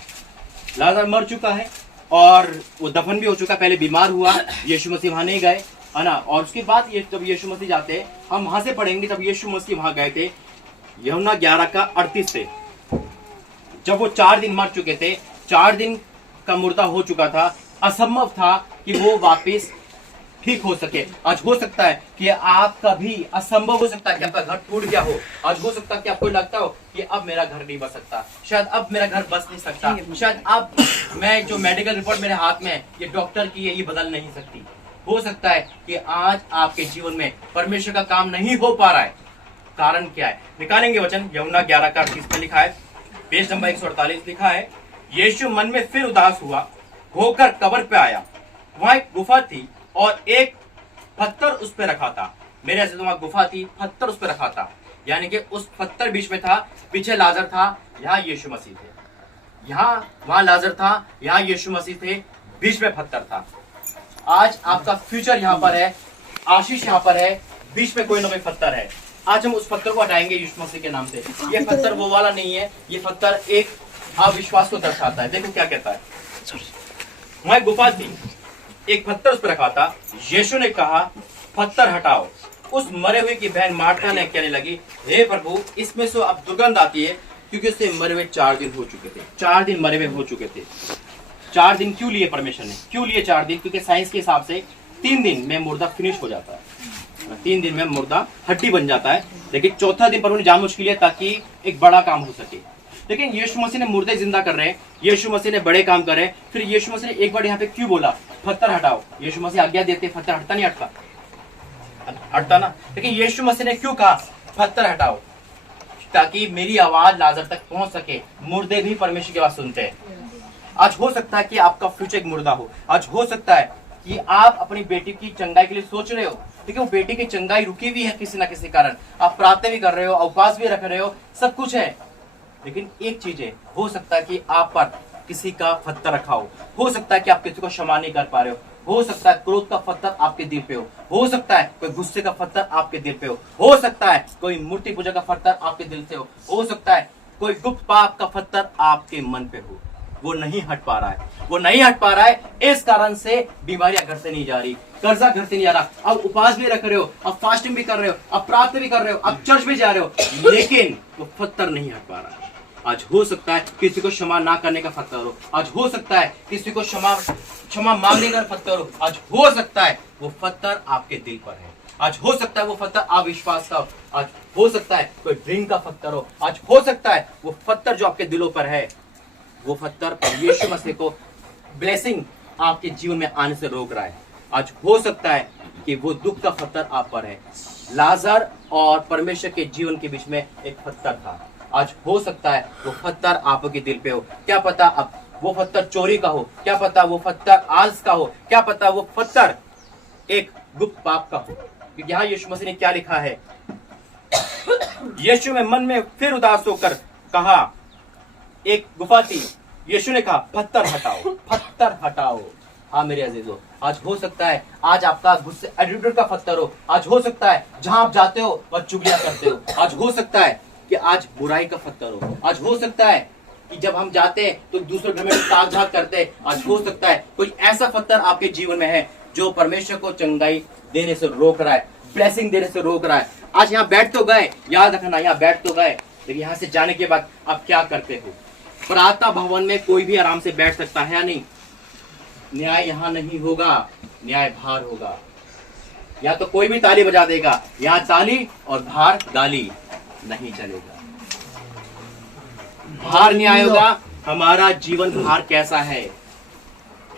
लाजर मर चुका है और वो दफन भी हो चुका। पहले बीमार हुआ, यीशु मसीह वहां नहीं गए, है ना। और उसके बाद जब यीशु मसीह जाते हैं, हम वहां से पढ़ेंगे जब यीशु मसीह वहां गए थे। यूहन्ना 11 का 38 से, जब वो 4 दिन मर चुके थे, 4 दिन का मुर्दा हो चुका था, असंभव था कि वो वापस ठीक हो सके। आज हो सकता है कि आपका भी असंभव हो सकता है कि आपका घर टूट गया हो। आज हो सकता है कि आपको लगता हो कि अब मेरा घर नहीं बस सकता, शायद अब मेरा घर बस नहीं सकता, शायद अब मैं जो मेडिकल रिपोर्ट मेरे हाथ में है, ये डॉक्टर की है, ये बदल नहीं सकती। हो सकता है कि आज आपके जीवन में परमेश्वर का काम नहीं हो पा रहा है। कारण क्या है? निकालेंगे वचन यूहन्ना 11 का 38 में लिखा है, पेज नंबर 148 लिखा है, यीशु मन में फिर उदास हुआ, होकर कब्र पे आया। वहां एक गुफा थी और एक पत्थर उस पर रखा था। मेरे ऐसे तो वहां गुफा थी, पत्थर उस पर रखा था, यानी कि उस पत्थर बीच में था। पीछे लाजर था, यहाँ यीशु मसीह थे। वहां लाजर था, यहाँ यीशु मसीह थे, बीच में पत्थर था। आज आपका फ्यूचर यहाँ पर है, आशीष यहाँ पर है, बीच में कोई ना कोई पत्थर है। आज हम उस पत्थर को हटाएंगे यीशु मसीह के नाम से। ये पत्थर वो वाला नहीं है, ये पत्थर एक अविश्वास को दर्शाता है। देखो क्या कहता है, वहां गुफा थी, एक पत्थर उस पर रखा था। यीशु ने कहा, पत्थर हटाओ। उस मरे हुए की बहन मार्था ने कहने लगी, हे प्रभु, इसमें से अब दुर्गंध आती है, क्योंकि उससे मरे हुए 4 दिन हो चुके थे। 4 दिन मरे हुए हो चुके थे। 4 दिन क्यों लिए परमेश्वर ने? क्यों लिए 4 दिन? क्योंकि साइंस के हिसाब से 3 दिन में मुर्दा फिनिश हो जाता है, 3 दिन में मुर्दा हड्डी बन जाता है। लेकिन 4था दिन पर उन्हें जानबूझ के लिए ताकि एक बड़ा काम हो सके। लेकिन यीशु मसीह ने मुर्दे जिंदा कर रहे हैं, यीशु मसीह ने बड़े काम कर रहे हैं। फिर यीशु मसीह ने एक बार यहाँ पे क्यों बोला पत्थर हटाओ? यीशु मसीह आज्ञा देते, पत्थर हटता नहीं, हटता ना। लेकिन यीशु मसीह ने क्यों कहा पत्थर हटाओ? ताकि मेरी आवाज लाजर तक पहुंच सके। मुर्दे भी परमेश्वर की आवाज सुनते हैं। आज हो सकता है कि आपका फ्यूचर एक मुर्दा हो। आज हो सकता है कि आप अपनी बेटी की चंगाई के लिए सोच रहे हो, लेकिन वो बेटी की चंगाई रुकी हुई है किसी ना किसी कारण। आप प्रार्थना भी कर रहे हो, उपवास भी रख रहे हो, सब कुछ है, लेकिन एक चीज है, हो सकता है कि आप पर किसी का पत्थर रखा हो सकता है कि आप किसी को क्षमा नहीं कर पा रहे हो सकता है क्रोध का पत्थर आपके दिल पे हो सकता है कोई गुस्से का पत्थर आपके दिल पे हो सकता है कोई मूर्ति पूजा का पत्थर आपके दिल से हो सकता है कोई गुप्त पाप का पत्थर आपके मन पे हो। वो नहीं हट पा रहा है, वो नहीं हट पा रहा है, इस कारण से बीमारियां घर से नहीं जा रही, कर्जा घर से नहीं जा रहा। अब उपवास भी रख रहे हो, अब फास्टिंग भी कर रहे हो, अब प्रार्थना भी कर रहे हो, अब चर्च भी जा रहे हो, लेकिन वो पत्थर नहीं हट पा रहा है। आज हो सकता है किसी को क्षमा ना करने का पत्थर हो, आज हो सकता है किसी को क्षमा मांगने का पत्थर हो, आज हो सकता है वो पत्थर आपके दिल पर है, आज हो सकता है वो पत्थर अविश्वास का हो, आज हो सकता है कोई ड्रिंक का पत्थर हो, आज हो सकता है वो पत्थर जो आपके दिलों पर है, वो पत्थर यीशु मसीह को ब्लेसिंग आपके जीवन में आने से रोक रहा है। आज हो सकता है कि वो दुख का पत्थर आप पर है। लाजर और परमेश्वर के जीवन के बीच में एक पत्थर था, आज हो सकता है वो पत्थर आपके दिल पे हो। क्या पता अब वो पत्थर चोरी का हो, क्या पता वो पत्थर आलस का हो, क्या पता वो पत्थर एक गुप्त पाप का हो। क्योंकि यहाँ यीशु मसीह ने क्या लिखा है, यीशु में मन में फिर उदास होकर कहा, एक गुफा थी, यीशु ने कहा पत्थर हटाओ, पत्थर हटाओ। हाँ मेरे अजीजों, आज हो सकता है आज आपका गुस्से एटीट्यूड का पत्थर हो। आज हो सकता है जहां आप जाते हो और चुगलियां करते हो। आज हो सकता है कि आज बुराई का पत्थर हो। आज हो सकता है कि जब हम जाते हैं तो दूसरे घर में ताक झाक करते हैं। आज हो सकता है कोई ऐसा पत्थर आपके जीवन में है जो परमेश्वर को चंगाई देने से रोक रहा है, ब्लेसिंग देने से रोक रहा है। आज यहाँ बैठ तो गए, याद रखना यहाँ बैठ तो गए, लेकिन यहाँ से जाने के बाद आप क्या करते हो? प्रार्थना भवन में कोई भी आराम से बैठ सकता है या नहीं? न्याय यहाँ नहीं होगा, न्याय बाहर होगा। या तो कोई भी ताली बजा देगा, यहाँ ताली और बाहर गाली नहीं चलेगा। बाहर न्याय होगा। हमारा जीवन बाहर कैसा है?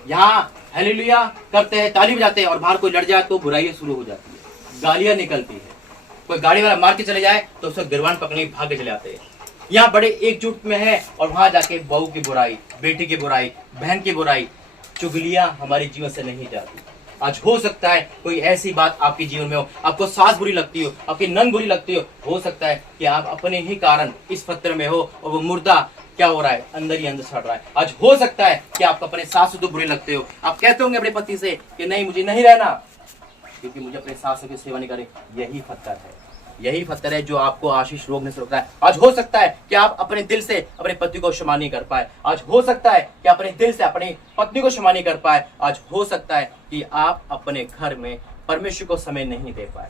यहाँ हालेलुया करते हैं, ताली बजाते हैं और बाहर कोई लड़ जाए तो बुराइयां शुरू हो जाती है, गालियां निकलती है। कोई गाड़ी वाला मार के चले जाए तो उसको गिरवान पकड़ने भाग के चले आते हैं। यहाँ बड़े एकजुट में है और वहां जाके बहू की बुराई, बेटी की बुराई, बहन की बुराई, चुगलियां हमारे जीवन से नहीं जाती। आज हो सकता है कोई ऐसी बात आपके जीवन में हो, आपको सास बुरी लगती हो, आपकी नंद बुरी लगती हो सकता है कि आप अपने ही कारण इस पत्र में हो और वो मुर्दा क्या हो रहा है, अंदर ही अंदर सड़ रहा है। आज हो सकता है कि आप अपने सास तो बुरे लगते हो, आप कहते होंगे अपने पति से कि नहीं मुझे नहीं रहना क्योंकि मुझे अपने सास की सेवा नहीं करे। यही पत्थर है, यही पत्थर है जो आपको आशीष रोकने से रोकता है। आज हो सकता है कि आप अपने दिल से अपने पति को क्षमा नहीं कर पाए। आज हो सकता है कि अपने दिल से अपनी पत्नी को क्षमा नहीं कर पाए। आज हो सकता है कि आप अपने घर में परमेश्वर को समय नहीं दे पाए।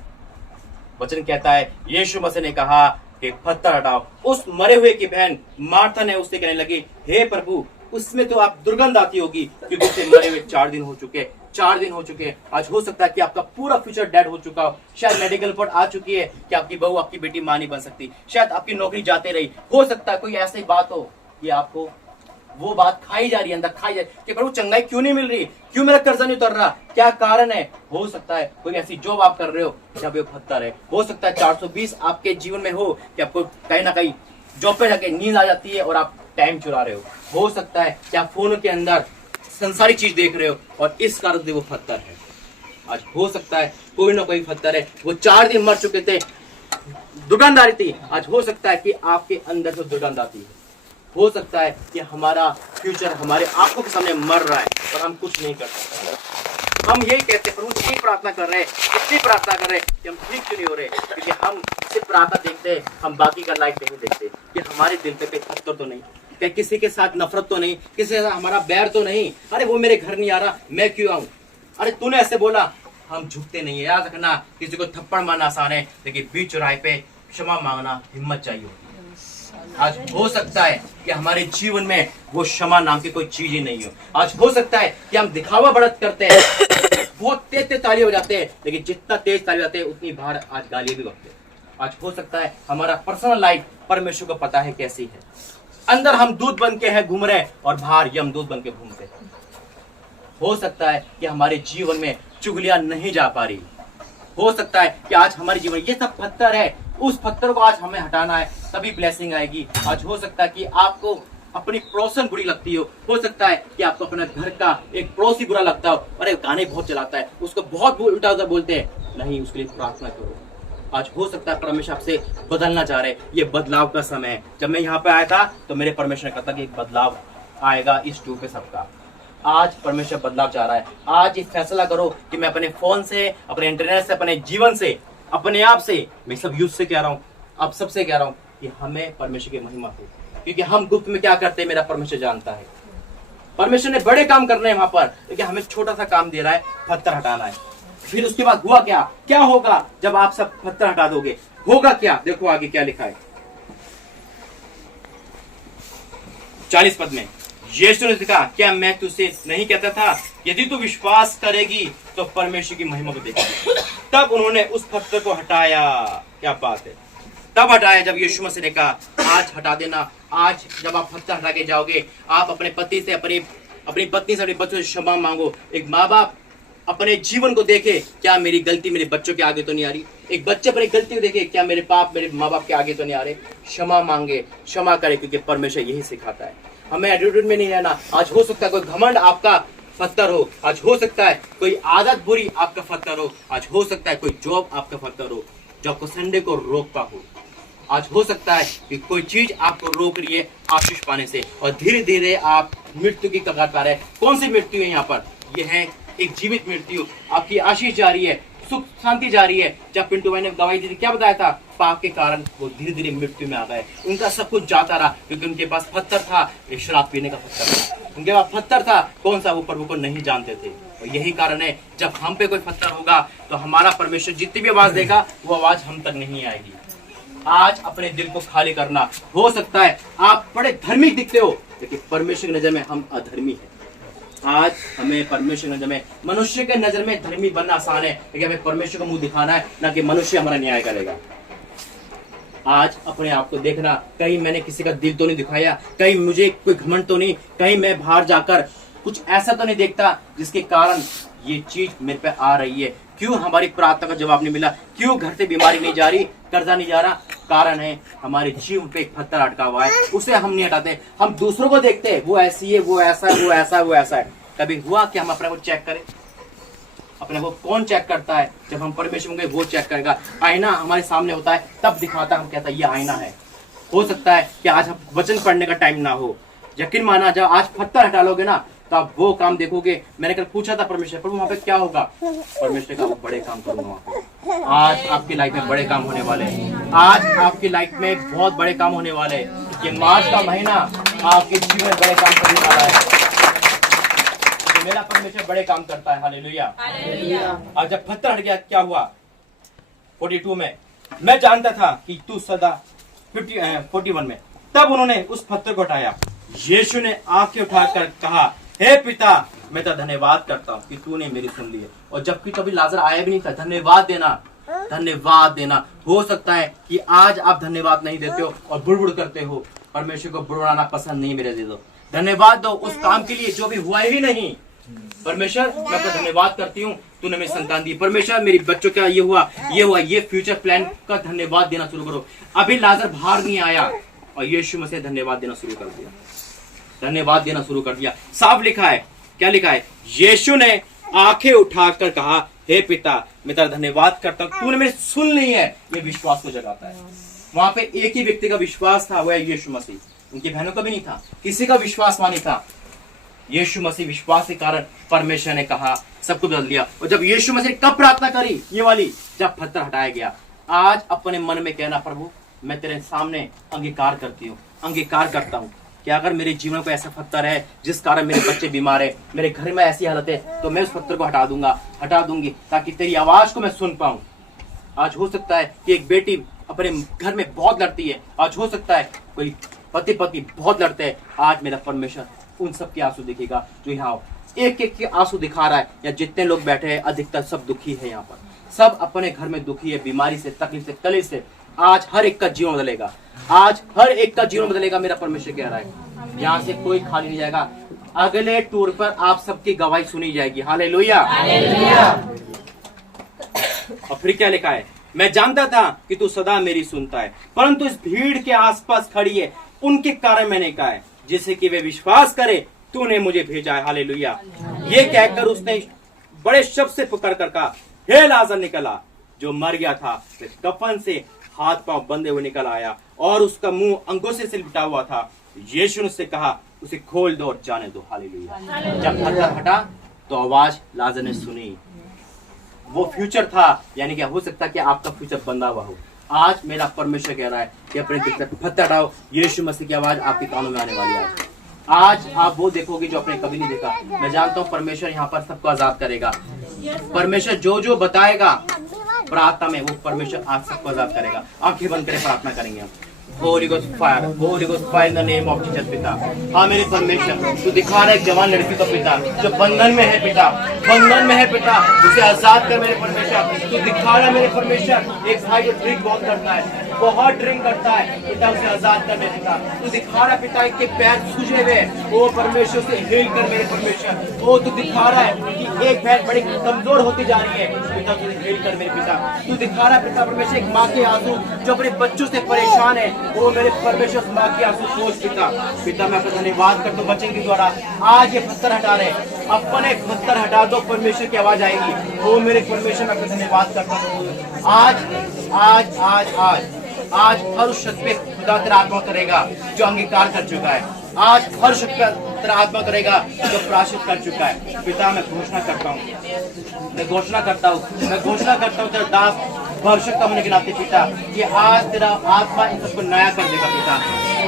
वचन कहता है यीशु मसीह ने कहा कि पत्थर हटाओ। उस मरे हुए की बहन मार्था ने उससे कहने लगी, हे प्रभु उसमें तो आप दुर्गंध आती होगी क्योंकि उसे मरे हुए 4 दिन हो चुके, 4 दिन हो चुके। आज हो सकता है कि आपका पूरा फ्यूचर डेड हो चुका हो। शायद मेडिकल रिपोर्ट आ चुकी है कि आपकी बहू आपकी बेटी मां नहीं बन सकती। शायद आपकी नौकरी जाते रही। हो सकता है कोई ऐसी बात हो कि आपको वो बात खाई जा रही है, अंदर खाई जा रही है कि प्रभु चंगाई क्यों नहीं मिल रही, क्यों मेरा कर्जा नहीं उतर रहा, क्या कारण है? हो सकता है कोई ऐसी जॉब आप कर रहे हो जब ये पत्थर है। हो सकता है 420 आपके जीवन में हो कि आपको कहीं ना कहीं जॉब पे जाके नींद आ जाती है और आप टाइम चुरा रहे हो सकता है कि आप फोन के अंदर संसारी चीज देख रहे हो और इस कारण से वो पत्थर है। आज हो सकता है कोई ना कोई पत्थर है, वो 4 दिन मर चुके थे, दुर्गंध आ रही थी। आज हो सकता है कि आपके अंदर से दुर्गंध आती है। हो सकता है कि हमारा फ्यूचर हमारे आंखों के सामने मर रहा है और हम कुछ नहीं कर सकते। हम यही कहते हैं प्रभु इतनी प्रार्थना कर रहे हैं, इतनी प्रार्थना कर रहे हैं कि हम ठीक क्यों नहीं हो रहे, क्योंकि हम सिर्फ प्रार्थना देखते हैं, हम बाकी का लाइफ नहीं देखते कि हमारे दिल पे कोई पत्थर तो नहीं, क्या किसी के साथ नफरत तो नहीं, किसी के साथ हमारा बैर तो नहीं। अरे वो मेरे घर नहीं आ रहा, मैं क्यों आऊं? अरे तूने ऐसे बोला। हम झुकते नहीं है। याद रखना, किसी को थप्पड़ मारना आसान है लेकिन बीच चौराहे पे क्षमा मांगना हिम्मत चाहिए। आज हो सकता है कि हमारे जीवन में वो क्षमा नाम की कोई चीज ही नहीं हो। आज हो सकता है कि हम दिखावा बढ़त करते हैं, बहुत तेज तेज ताली बजाते हैं, लेकिन जितना तेज ताली बजाते हैं उतनी बाहर आज गालियां भी बकते हैं। आज हो सकता है हमारा पर्सनल लाइफ परमेश्वर को पता है कैसी है। अंदर हम दूध बन के हैं घूम रहे और बाहर यमदूत बन के घूमते हैं। हो सकता है कि हमारे जीवन में चुगलियां नहीं जा पा रही। हो सकता है कि आज हमारे जीवन ये सब पत्थर है, उस पत्थर को आज हमें हटाना है, तभी ब्लेसिंग आएगी। आज हो सकता है कि आपको अपनी पड़ोसन बुरी लगती हो सकता है कि आपको अपने घर का एक पड़ोसी बुरा लगता हो, अरे गाने बहुत चलाता है, उसको बहुत उल्टा उल्टा बोलते हैं। नहीं, उसके लिए प्रार्थना करो। आज हो सकता है परमेश्वर आपसे बदलना चाह रहे, ये बदलाव का समय है। जब मैं यहाँ पे आया था तो मेरे परमेश्वर ने कहा था कि एक बदलाव आएगा इस टूर पे सबका। आज परमेश्वर बदलाव चाह रहा है। आज ये फैसला करो कि मैं अपने फोन से, अपने इंटरनेट से, अपने जीवन से, अपने आप से, मैं सब यूथ से कह रहा हूँ, आप सबसे कह रहा हूँ कि हमें परमेश्वर की महिमा हो, क्योंकि हम गुप्त में क्या करते हैं मेरा परमेश्वर जानता है। परमेश्वर ने बड़े काम करने हैं वहां पर, लेकिन हमें छोटा सा काम दे रहा है, पत्थर हटाना है। फिर उसके बाद हुआ क्या होगा जब आप सब पत्थर हटा दोगे? होगा क्या? देखो आगे क्या लिखा है 40 पद में। यीशु ने कहा, क्या मैं तुझसे नहीं कहता था यदि तू विश्वास करेगी तो परमेश्वर की महिमा को देखेगी। तब उन्होंने उस पत्थर को हटाया। क्या बात है, तब हटाया जब यीशु मसीह ने कहा आज हटा देना। आज जब आप पत्थर हटा के जाओगे, आप अपने पति से, अपनी पत्नी से, अपने बच्चों से क्षमा मांगो। एक माँ बाप अपने जीवन को देखे, क्या मेरी गलती मेरे बच्चों के आगे तो नहीं आ रही। एक बच्चे अपनी गलती को देखे, क्या मेरे पाप मेरे माँ बाप के आगे तो नहीं आ रहे। क्षमा मांगे, क्षमा करे, क्योंकि परमेश्वर यही सिखाता है। हमें एटीट्यूड में नहीं रहना। आज हो सकता है कोई घमंड आपका पत्थर हो, आज हो सकता है कोई आदत बुरी आपका पत्थर हो, आज हो सकता है कोई जॉब आपका पत्थर हो जो आपको संडे को रोकता हो। आज हो सकता है कि कोई चीज आपको रोक रही है आशीष पाने से, और धीरे धीरे आप मृत्यु की कगार पर है। कौन सी मृत्यु है यहाँ पर? यह है एक जीवित मृत्यु। आपकी आशीष जा रही है, सुख शांति जा रही है। जब पिंटू भाई ने दवाई दी थी, क्या बताया था? पाप के कारण वो धीरे धीरे मृत्यु में आ गए। उनका सब कुछ जाता रहा क्योंकि उनके पास पत्थर था, शराब पीने का पत्थर था। उनके पास पत्थर था, कौन सा? वो प्रभु को नहीं जानते थे। और यही कारण है, जब हम पे कोई पत्थर होगा तो हमारा परमेश्वर जितनी भी आवाज देगा वो आवाज हम तक नहीं आएगी। आज अपने दिल को खाली करना। हो सकता है आप बड़े धार्मिक दिखते हो, लेकिन परमेश्वर की नजर में हम अधर्मी हैं। आज हमें परमेश्वर की नजर में, मनुष्य के नजर में धर्मी बनना आसान है, लेकिन हमें परमेश्वर का मुंह दिखाना है, ना कि मनुष्य हमारा न्याय करेगा। आज अपने आप को देखना, कहीं मैंने किसी का दिल तो नहीं दिखाया, कहीं मुझे कोई घमंड तो नहीं, कहीं मैं बाहर जाकर कुछ ऐसा तो नहीं देखता जिसके कारण ये चीज मेरे पे आ रही है। क्यों हमारी प्रार्थना का जवाब नहीं मिला? क्यों घर से बीमारी नहीं जा रही, कर्जा नहीं जा रहा? कारण है हमारे जीवन पे एक पत्थर अटका हुआ है, उसे हम नहीं हटाते। हम दूसरों को देखते हैं, वो ऐसी है, वो ऐसा है, वो ऐसा है, वो ऐसा है। कभी हुआ कि हम अपने को चेक करें? अपने को कौन चेक करता है? जब हम परमेश्वर होंगे वो चेक करेगा। आईना हमारे सामने होता है, तब दिखाता है, हम कहता है ये आईना है। हो सकता है कि आज हम वचन पढ़ने का टाइम ना हो, यकीन माना जब आज पत्थर हटा लोगे ना तो आप वो काम देखोगे। मैंने कल पूछा था परमेश्वर, प्रभु वहां पे क्या होगा? परमेश्वर का वो बड़े काम करूंगा वहां पे। आज आपकी लाइफ में बड़े काम होने वाले हैं। आज आपकी लाइफ में बहुत बड़े काम होने वाले हैं। ये मार्च का महीना आपके जीवन में बड़े काम करने वाला है। तो मेरा परमेश्वर बड़े काम करता है। हालेलुया। और जब पत्थर हट गया, क्या हुआ? 42 में मैं जानता था कि तू सदा 41 में, तब उन्होंने उस पत्थर को हटाया। यीशु ने आंखें उठाकर कहा, हे पिता, मैं तो धन्यवाद करता हूँ कि तूने मेरी सुन ली है। और जबकि कभी लाजर आया भी नहीं था। धन्यवाद देना, धन्यवाद देना। हो सकता है कि आज आप धन्यवाद नहीं देते हो और बुड़बुड़ करते हो। परमेश्वर को बुड़बुड़ाना पसंद नहीं मेरे। दे दो धन्यवाद, दो उस काम के लिए जो भी हुआ ही नहीं। परमेश्वर मैं आपका धन्यवाद करती हूँ, तूने मेरी संतान दी। परमेश्वर मेरी बच्चों का ये हुआ, ये फ्यूचर प्लान का धन्यवाद देना शुरू करो। अभी लाजर बाहर नहीं आया और यीशु मसीह धन्यवाद देना शुरू कर दिया। धन्यवाद देना शुरू कर दिया। साफ लिखा है, क्या लिखा है? यीशु ने आंखें उठाकर कहा, हे पिता, मैं तेरा धन्यवाद करता हूँ, तूने मेरी सुन ली है। ये विश्वास को जगाता है। वहां पे एक ही व्यक्ति का विश्वास था, वह यीशु मसीह। उनकी बहनों का भी नहीं था, किसी का विश्वास वहां नहीं था। यीशु मसीह विश्वास के कारण परमेश्वर ने कहा, सबको बदल दिया। और जब यीशु मसीह कब प्रार्थना करी? ये वाली, जब पत्थर हटाया गया। आज अपने मन में कहना, प्रभु मैं तेरे सामने अंगीकार करती हूँ, अंगीकार करता हूँ कि अगर मेरे जीवन पे ऐसा पत्थर है जिस कारण मेरे बच्चे बीमार है, मेरे घर में ऐसी हालत है, तो मैं उस पत्थर को हटा दूंगा, हटा दूंगी, ताकि तेरी आवाज को मैं सुन पाऊं। आज हो सकता है कि एक बेटी अपने घर में बहुत लड़ती है, आज हो सकता है कोई पति बहुत लड़ते हैं। आज मेरा परमेश्वर उन सब के आंसू दिखेगा जो यहाँ एक एक के आंसू दिखा रहा है। या जितने लोग बैठे हैं अधिकतर सब दुखी है, यहाँ पर सब अपने घर में दुखी है, बीमारी से, तकलीफ से, कलेश से। आज हर एक का जीवन बदलेगा, आज हर एक का जीवन बदलेगा। मेरा परमेश्वर कह रहा है, यहाँ से कोई खाली नहीं जाएगा। अगले टूर पर आप सबकी गवाही सुनी जाएगी। हालेलुया। और फिर क्या लिखा है? मैं जानता था कि तू सदा मेरी सुनता है, परंतु इस भीड़ के आसपास खड़ी है, उनके कारण मैंने कहा है, जिससे कि वे विश्वास करे तूने मुझे भेजा है। हालेलुया। ये कहकर उसने बड़े शब्द से पुकार कर कहा, हे लाजर निकला, जो मर गया था। कफन से हाथ पांव बंधे हुए निकल आया और उसका मुंह अंगोछे से लिपटा हुआ था। यीशु ने उससे कहा, उसे खोल दो और जाने दो। हालेलुया। जब पत्थर हटा तो आवाज लाजर ने सुनी। वो फ्यूचर था, यानी क्या हो सकता है कि आपका फ्यूचर बंधा हुआ हो। आज मेरा परमेश्वर कह रहा है कि अपने दिक्कत पत्थर हटाओ, यीशु मसीह की आवाज आपके कानों में आने वाली है। आज आप वो देखोगे जो आपने कभी नहीं देखा। मैं जानता हूँ परमेश्वर यहाँ पर सबको आजाद करेगा। परमेश्वर जो जो बताएगा प्रार्थना में, वो परमेश्वर आज सबको आजाद करेगा। आंखें बंद करें, प्रार्थना करेंगे हम। Holi ghost fire, Holi ghost fire in the name of Jesus. पिता, हाँ मेरे परमेश्वर, तू दिखा रहा है एक जवान लड़की का पिता जो बंधन में है। पिता, बंधन में है पिता, उसे आजाद कर मेरे परमेश्वर। तू दिखा रहा है मेरे परमेश्वर, एक भाई जो ड्रिंक बहुत करता है, बहुत ड्रिंक करता है, पिता उसे आजाद कर मेरे पिता। तू दिखा रहा है पिता एक के पैर सूजे हुए, ओ परमेश्वर से हील कर मेरे परमेश्वर। ओ तू दिखा रहा है कि एक पैर बड़ी कमजोर होती जा रही है, पिता तुझे हील कर मेरे पिता। तू दिखा रहा है पिता परमेश्वर एक माँ के आंसू जो अपने बच्चों से परेशान है, वो मेरे परमेश्वर माँ की आंसू सोच। पिता, पिता मैं आपका धन्यवाद करता हूँ वचन के द्वारा। आज ये पत्थर हटा रहे, अपने पत्थर हटा दो, परमेश्वर की आवाज आएगी। वो मेरे परमेश्वर मैं आपका धन्यवाद करता हूँ। आज आज आज आज आज हर उस शख्स पे खुदा तेरा आत्मा करेगा जो अंगीकार कर चुका है। आज हर शख्स पे तेरा आत्मा करेगा जो प्रायश्चित कर चुका है। पिता मैं घोषणा करता हूँ, मैं घोषणा करता हूँ तेरा दास भविष्य का होने के नाते पिता कि आज तेरा आत्मा इन सबको नया कर देगा पिता।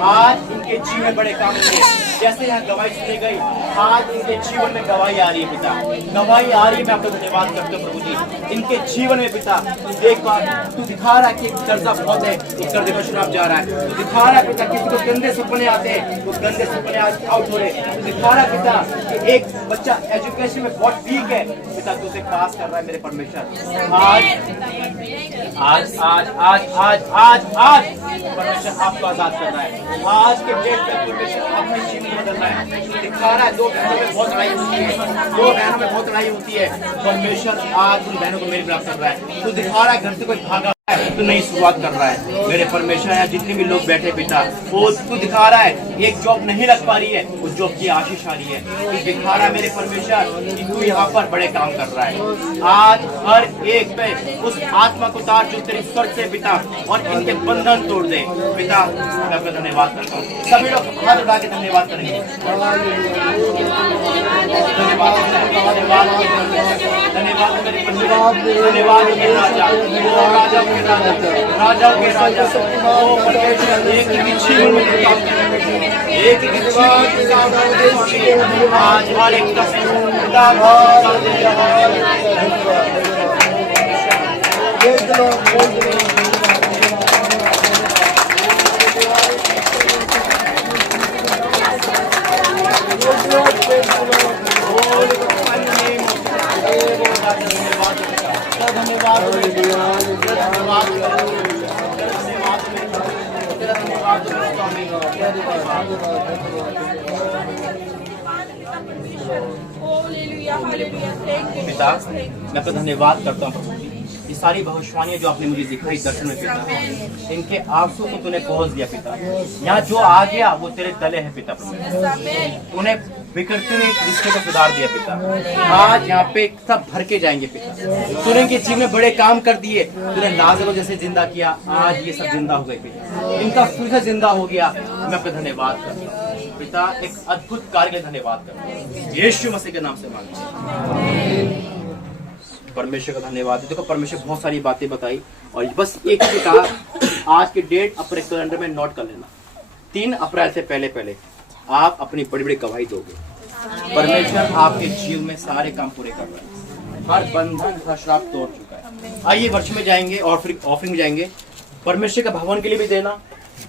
आज इनके जीवन में बड़े काम होंगे। जैसे यहाँ गवाही सुनी गई, आज इनके जीवन में गवाही आ रही है पिता, गवाही आ रही है। मैं आपका धन्यवाद करता हूँ प्रभु जी इनके जीवन में पिता। देख पा तू दिखा रहा है कि कर्जा बहुत है, एक कर्जे का शराब जा रहा है। तू दिखा रहा है पिता किसी को गंदे सपने आते हैं, वो गंदे सपने आज आउट हो रहे। तू दिखा रहा है पिता कि एक बच्चा एजुकेशन में बहुत वीक है पिता, तू उसे पास कर रहा है मेरे परमेश्वर। आज परमेश्वर आपको आजाद कर रहा है। आज के डेट में परमेश्वर आपका जीवन बदल रहा है। तो दिखा रहा है दो बहनों में बहुत लड़ाई होती है, परमेश्वर आज उन बहनों को मेरे प्राप्त कर रहा है। तो दिखा रहा है घर से कोई भागा तो नई शुरुआत कर रहा है मेरे परमेश्वर। है जितने भी लोग बैठे पिता, वो तू दिखा रहा है एक जॉब नहीं लग पा रही है, उस जॉब की आशीष आ रही है। तू दिखा रहा है मेरे परमेश्वर कि तू यहाँ पर बड़े काम कर रहा है। आज हर एक पे उस आत्मा को तार जो तेरे स्वर्ग से पिता और इनके बंधन तोड़ दे पिता। मैं आपका धन्यवाद करता हूँ। सभी लोग हाथ उठा के धन्यवाद करेंगे। धन्यवाद मेरे राजा, राजा के राजा ओ परमेश्वर। एक ही जीवन में काम करेंगे, एक ही जीवन में काम करेंगे। आज हर एक का पिता मैं आपका धन्यवाद करता हूँ। ये सारी भविष्यवाणियां जो आपने मुझे दिखाई दर्शन में पिता, इनके आंसू को तूने पहुंच दिया पिता। यहाँ जो आ गया वो तेरे तले है पिता। तूने बिखरते हुए रिश्ते को सुधार दिया पिता। आज यहाँ पे सब भर के जाएंगे पिता। तूने इनके जीवन में बड़े काम कर दिए। तूने लाजरो जैसे जिंदा किया, आज ये सब जिंदा हो गए पिता। इनका फिर से जिंदा हो गया। मैं आपका धन्यवाद करता हूँ पिता, एक अद्भुत कार्य के धन्यवाद करता हूँ यीशु मसीह के नाम से मांगता हूं। परमेश्वर का धन्यवाद। देखो परमेश्वर बहुत सारी बातें बताई और बस एक ही कहा आज की डेट अपने कैलेंडर में नोट कर लेना। 3 अप्रैल से पहले आप अपनी बड़ी बड़ी गवाही दोगे। परमेश्वर आपके जीवन में सारे काम पूरे कर रहा है। हर बंधन हर श्राप तोड़ चुका है। आइए वर्ष में जाएंगे और फिर ऑफरिंग में जाएंगे। परमेश्वर का भवन के लिए भी देना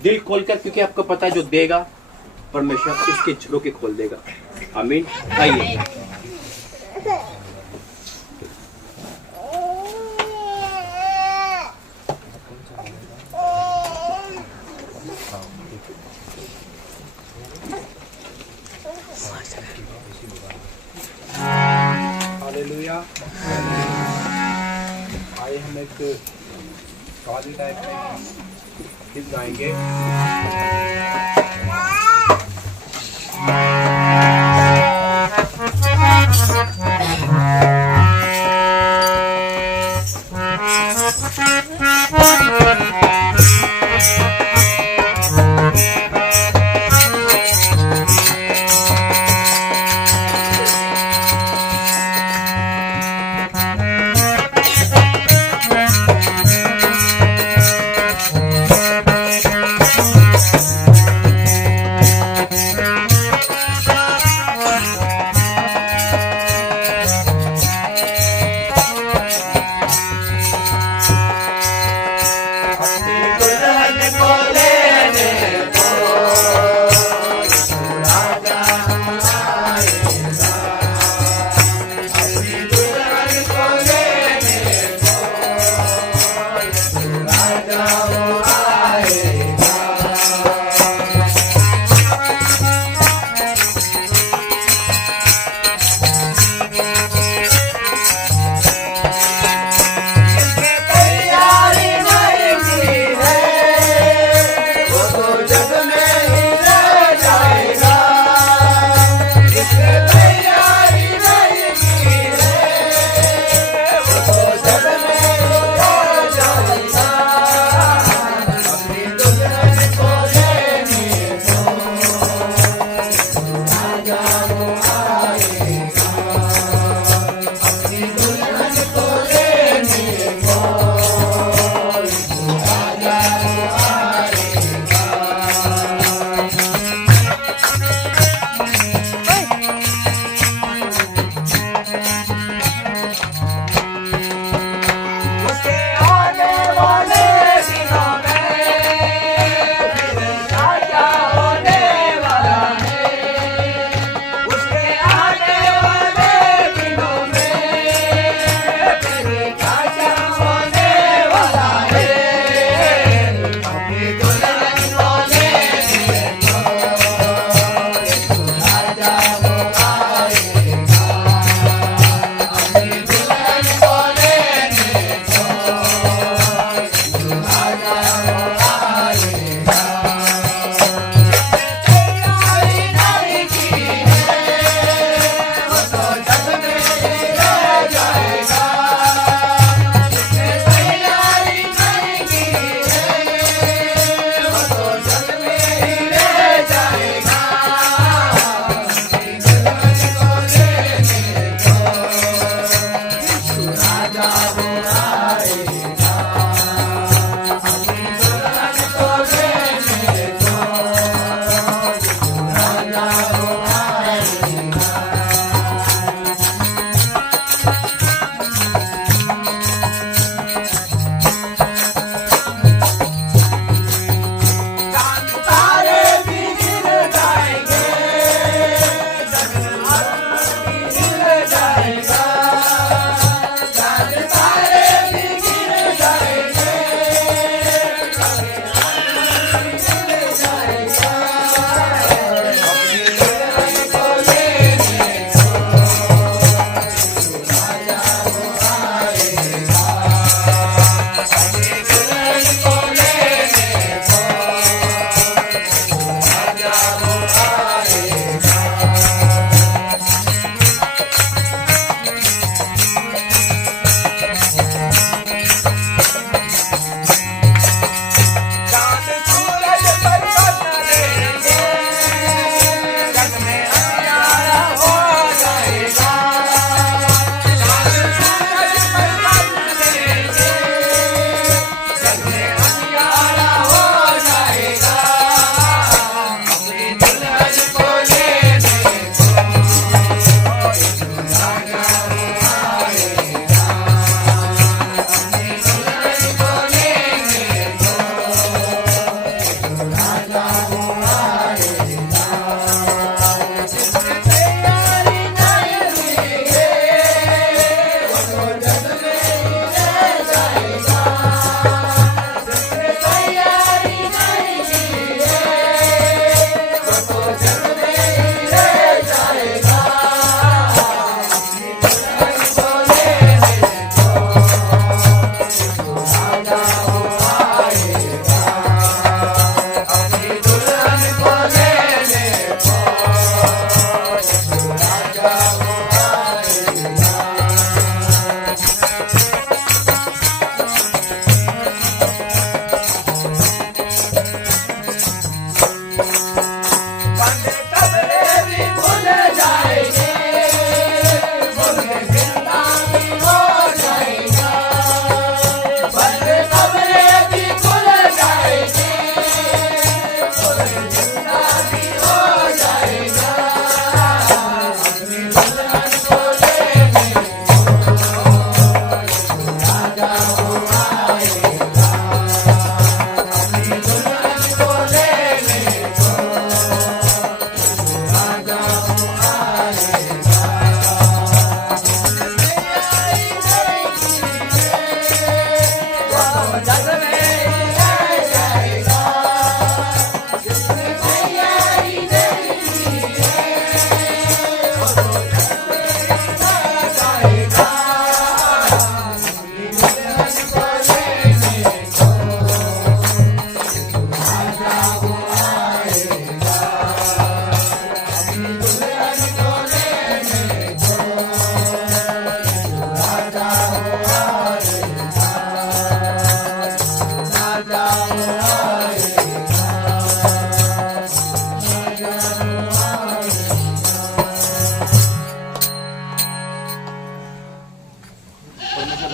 दिल खोलकर, क्योंकि आपको पता है जो देगा परमेश्वर उसके झरोखे खोल देगा। आमीन। आइए हालेलुया। आइए हम एक कव्वाली टाइप में गीत गाएंगे।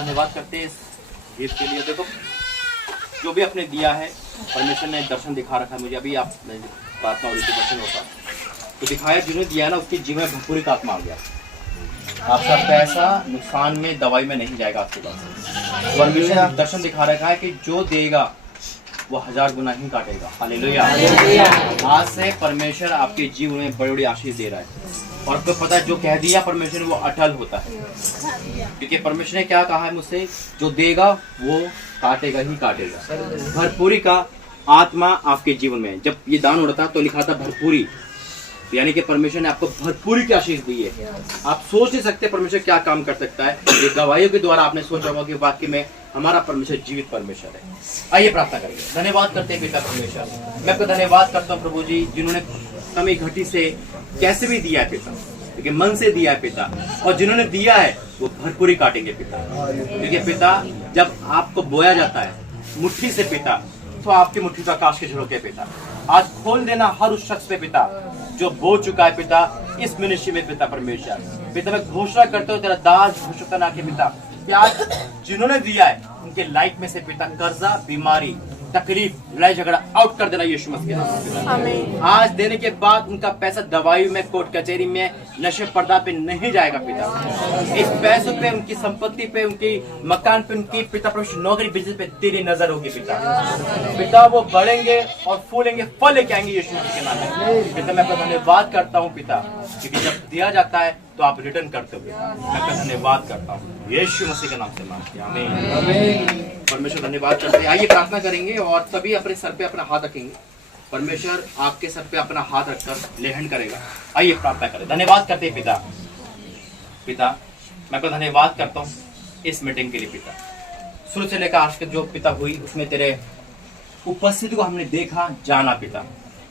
धन्यवाद करते हैं इस गिफ्ट के लिए। देखो जो भी आपने दिया है परमेश्वर ने दर्शन दिखा रखा है मुझे। अभी आप प्रार्थना हो रही थी, दर्शन होता तो दिखाया जिन्होंने दिया है ना उसके जीवन में भरपूरी का आत्मा आ गया। आपका पैसा नुकसान में दवाई में नहीं जाएगा आपके पास। परमेश्वर ने दर्शन दिखा रखा है कि जो देगा वो 1000 गुना ही काटेगा। हालेलुया। आज से परमेश्वर आपके जीवन में बड़ी बड़ी आशीष दे रहा है और आपको पता है जो कह दिया परमेश्वर वो अटल होता है, क्योंकि परमेश्वर ने क्या कहा है मुझसे, जो देगा वो काटेगा ही काटेगा। भरपूरी का आत्मा आपके जीवन में। जब ये दान उड़ता तो लिखा था भरपूरी, यानी कि परमेश्वर ने आपको भरपूरी की आशीष दी है। आप सोच नहीं सकते परमेश्वर क्या काम कर सकता है। ये गवाहियों के द्वारा आपने सोचा होगा कि वाकई में हमारा परमेश्वर जीवित परमेश्वर है। आइए प्रार्थना करेंगे। धन्यवाद करते हैं पिता परमेश्वर, मैं आपको धन्यवाद करता हूँ प्रभु जी, जिन्होंने कमी घटी से कैसे भी दिया है पिता, क्योंकि मन से दिया है पिता, और जिन्होंने दिया है वो भरपूरी काटेंगे पिता। क्योंकि पिता जब आपको बोया जाता है मुट्ठी से पिता, तो आपकी मुट्ठी का आकाश के झरोखे पिता आज खोल देना हर उस शख्स पे पिता जो बो चुका है पिता इस मिनिस्ट्री में पिता परमेश्वर। पिता मैं घोषणा करता हूँ तेरा दास घोषणा ना के पिता कि आज जिन्होंने दिया है उनके लाइफ में से पिता कर्जा, बीमारी, तकलीफ, लड़ाई झगड़ा आउट कर देना यीशु मसीह के नाम में। आज देने के बाद उनका पैसा दवाई में, कोर्ट कचहरी में, नशे पर्दा पे नहीं जाएगा पिता। इस पैसों पे, उनकी संपत्ति पे, उनकी मकान पे, उनकी पिता परमेश्वर नौकरी बिजनेस पे तेरी नजर होगी पिता। पिता वो बढ़ेंगे और फूलेंगे, फल लेके आएंगे यीशु मसीह के नाम में। पिता मैं आपका धन्यवाद करता हूँ पिता, क्योंकि जब दिया जाता है तो आप रिटर्न करते हो पिता। मैं आपका धन्यवाद करता हूँ यीशु मसीह के नाम से मांगते हैं, आमीन। परमेश्वर धन्यवाद करते हैं। आइए प्रार्थना करेंगे और सभी अपने सर पे अपना हाथ रखेंगे। परमेश्वर आपके सर पे अपना हाथ रखकर लेहन करेगा। आइए प्रार्थना करें। धन्यवाद करते हैं पिता। पिता मैं आपका धन्यवाद करता हूँ इस मीटिंग के लिए पिता। शुरू से लेकर आज तक जो पिता हुई उसमें तेरे उपस्थिति को हमने देखा, जाना पिता।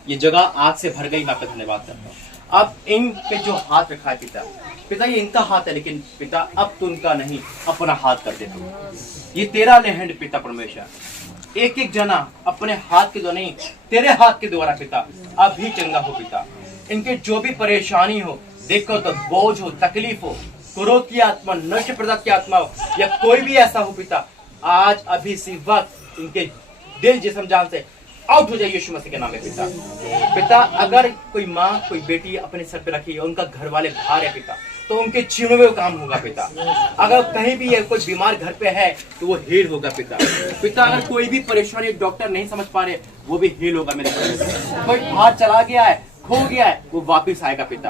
ये जगह आज से भर गई। मैं आपका धन्यवाद करता हूँ। अब इन पे जो हाथ रखा है पिता, पिता ये इनका हाथ है, लेकिन पिता अब तो उनका नहीं, अपना हाथ कर दे तू। ये तेरा लेहन पिता परमेश्वर, एक एक जना अपने हाथ के द्वारा नहीं, तेरे हाथ के द्वारा पिता अभी चंगा हो पिता। इनके जो भी परेशानी हो, देखो तो बोझ हो, तकलीफ हो, क्रोध की आत्मा, नष्ट प्रदात की आत्मा हो, या कोई भी ऐसा हो पिता, आज अभी इसी वक्त इनके दिल जिस्म जान से आउट हो जाए यीशु मसीह के नाम में पिता। पिता अगर कोई माँ, कोई बेटी अपने सर पे रखी है, उनका घर वाले बाहर है पिता, तो उनके जीवन में वो काम होगा पिता। अगर कहीं भी कोई बीमार घर पे है तो वो हील होगा पिता। पिता अगर कोई भी परेशानी डॉक्टर नहीं समझ पा रहे वो भी हील होगा मेरे पिता। कोई बाहर चला गया है, खो गया है, वो वापिस आएगा पिता।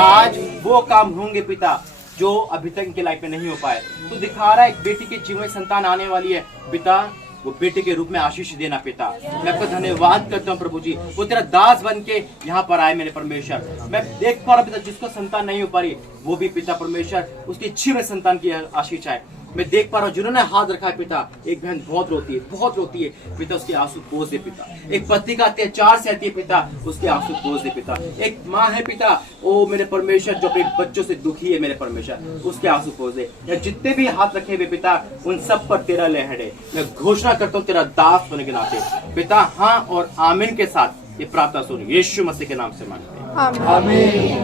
आज वो काम होंगे पिता जो अभी तक इनके लाइफ में नहीं हो पाए। तो दिखा रहा है एक बेटी के जीवन में संतान आने वाली है पिता, वो बेटे के रूप में आशीष देना पिता। मैं आपका धन्यवाद करता हूँ प्रभु जी, वो तेरा दास बन के यहाँ पर आए मेरे परमेश्वर। मैं देख पा रहा पिता जिसको संतान नहीं हो पा रही वो भी पिता परमेश्वर उसके जीवन संतान की आशीष आए। मैं देख पा रहा हूँ जिन्होंने हाथ रखा है पिता, एक बहन बहुत रोती है पिता, उसके आंसू पोंछ दे पिता। एक पति का अत्याचार सहती है पिता, उसके आंसू पोंछ दे पिता। एक माँ है पिता, ओ मेरे परमेश्वर जो अपने बच्चों से दुखी है मेरे परमेश्वर, उसके आंसू पोंछ दे। या जितने भी हाथ रखे हुए पिता उन सब पर तेरा लहर है। मैं घोषणा करता हूँ तेरा दास होने के नाते पिता, हाँ और आमीन के साथ ये प्रार्थना सुन यीशु मसीह के नाम से मांगते हैं, आमीन।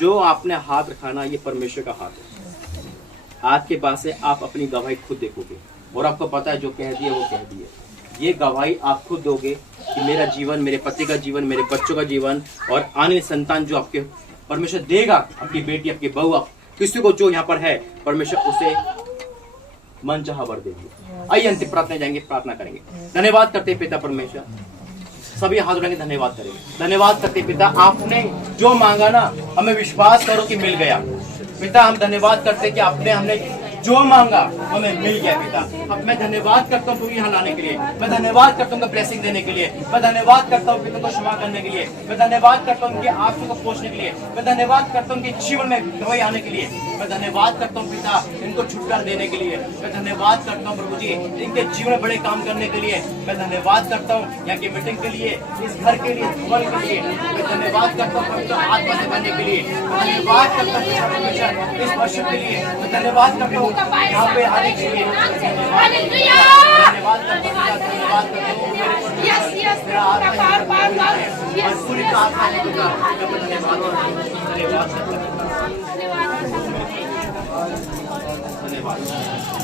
जो आपने हाथ रखाना ये परमेश्वर का हाथ है। आज के बाद से आप अपनी गवाही खुद देखोगे और आपको पता है जो कह दिए वो कह दिए। ये गवाही आप खुद दोगे कि मेरा जीवन, मेरे पति का जीवन, मेरे बच्चों का जीवन और आने वाली संतान जो आपके परमेश्वर देगा, आपकी बेटी, आपकी बहू, आप किसी को जो यहाँ पर है परमेश्वर उसे मन चाहा वर देंगे। आइए अंतिम प्रार्थना जाएंगे, प्रार्थना करेंगे। धन्यवाद करते पिता परमेश्वर, सभी हाथ उठाएंगे, धन्यवाद करेंगे। धन्यवाद करते पिता, आपने जो मांगा ना हमें विश्वास करो कि मिल गया पिता। हम धन्यवाद करते कि आपने हमने जो मांगा हमें मिल गया पिता। अब मैं धन्यवाद करता हूँ यहाँ लाने के लिए, मैं धन्यवाद करता हूँ ब्लेसिंग देने के लिए, मैं धन्यवाद करता हूँ पिता को क्षमा करने के लिए, मैं धन्यवाद करता हूँ उनके आंसू को पोंछने के लिए, मैं धन्यवाद करता हूँ उनके जीवन में गवाही आने के लिए, मैं धन्यवाद करता हूँ पिता इनको छुटकारा देने के लिए, मैं धन्यवाद करता हूँ प्रभु जी इनके जीवन में बड़े काम करने के लिए, मैं धन्यवाद करता हूँ यहाँ की मीटिंग के लिए, इस घर के लिए, भवन के लिए, मैं धन्यवाद करता हूँ पवित्र आत्मा से बनने के लिए, धन्यवाद करता हूँ इस वर्षिप के लिए, मैं धन्यवाद करता हूँ यहाँ पे आने के लिए, धन्यवाद करता हूँ, धन्यवाद करता हूँ मेरा आत्मा और पूरी प्रार्थना है पिता, मैं धन्यवाद धन्यवाद।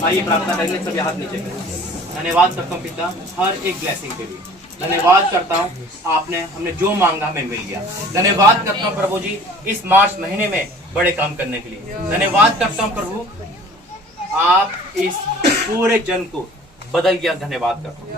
आइए प्रार्थना करेंगे, सभी हाथ नीचे करें। धन्यवाद करता हूँ पिता हर एक ब्लेसिंग के लिए, धन्यवाद करता हूँ आपने हमने जो मांगा हमें मिल गया। धन्यवाद करता हूँ प्रभु जी इस मार्च महीने में बड़े काम करने के लिए। धन्यवाद करता हूँ प्रभु आप इस पूरे जन को बदल गया। धन्यवाद करता हूँ,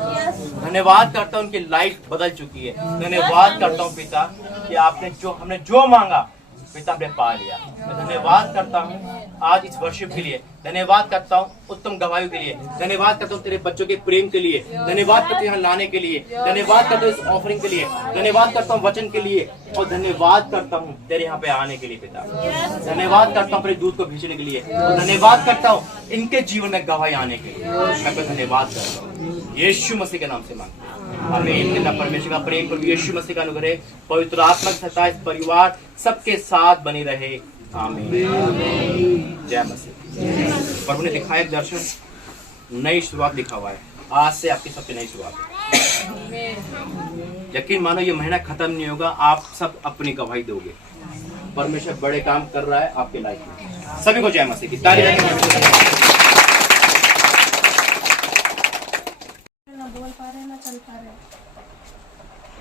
धन्यवाद करता हूँ उनकी लाइफ बदल चुकी है। धन्यवाद करता हूँ पिता कि आपने हमने जो मांगा पिता हमने पा लिया। मैं धन्यवाद करता हूँ आज इस वर्शिप के लिए, धन्यवाद करता हूँ उत्तम गवाही के लिए, धन्यवाद करता हूँ तेरे बच्चों के प्रेम के लिए, धन्यवाद करता हूँ यहाँ लाने के लिए, धन्यवाद करता हूँ इस ऑफरिंग के लिए, धन्यवाद करता हूँ वचन के लिए और धन्यवाद करता हूँ तेरे यहाँ पे आने के लिए पिता। धन्यवाद करता हूँ अपने दूध को भेजने के लिए और धन्यवाद करता हूँ इनके जीवन में गवाही आने के लिए। मैं धन्यवाद करता हूँ यीशु मसीह के नाम से मांगता हूँ, आमीन। पिता परमेश्वर का प्रेम प्रभु यीशु मसीह का अनुग्रह पवित्र आत्मा की सत्ता इस परिवार सबके साथ बनी रहे, आमीन। जय मसीह। प्रभु ने दिखाया एक दर्शन, नई शुरुआत लिखा हुआ है, आज से आपकी सबकी नई शुरुआत है। यकीन मानो ये महीना खत्म नहीं होगा, आप सब अपनी गवाही दोगे। परमेश्वर बड़े काम कर रहा है आपके लाइफ में। सभी को जय मसीह की तारीफ। ना बोल पा रहे, ना चल पा रहे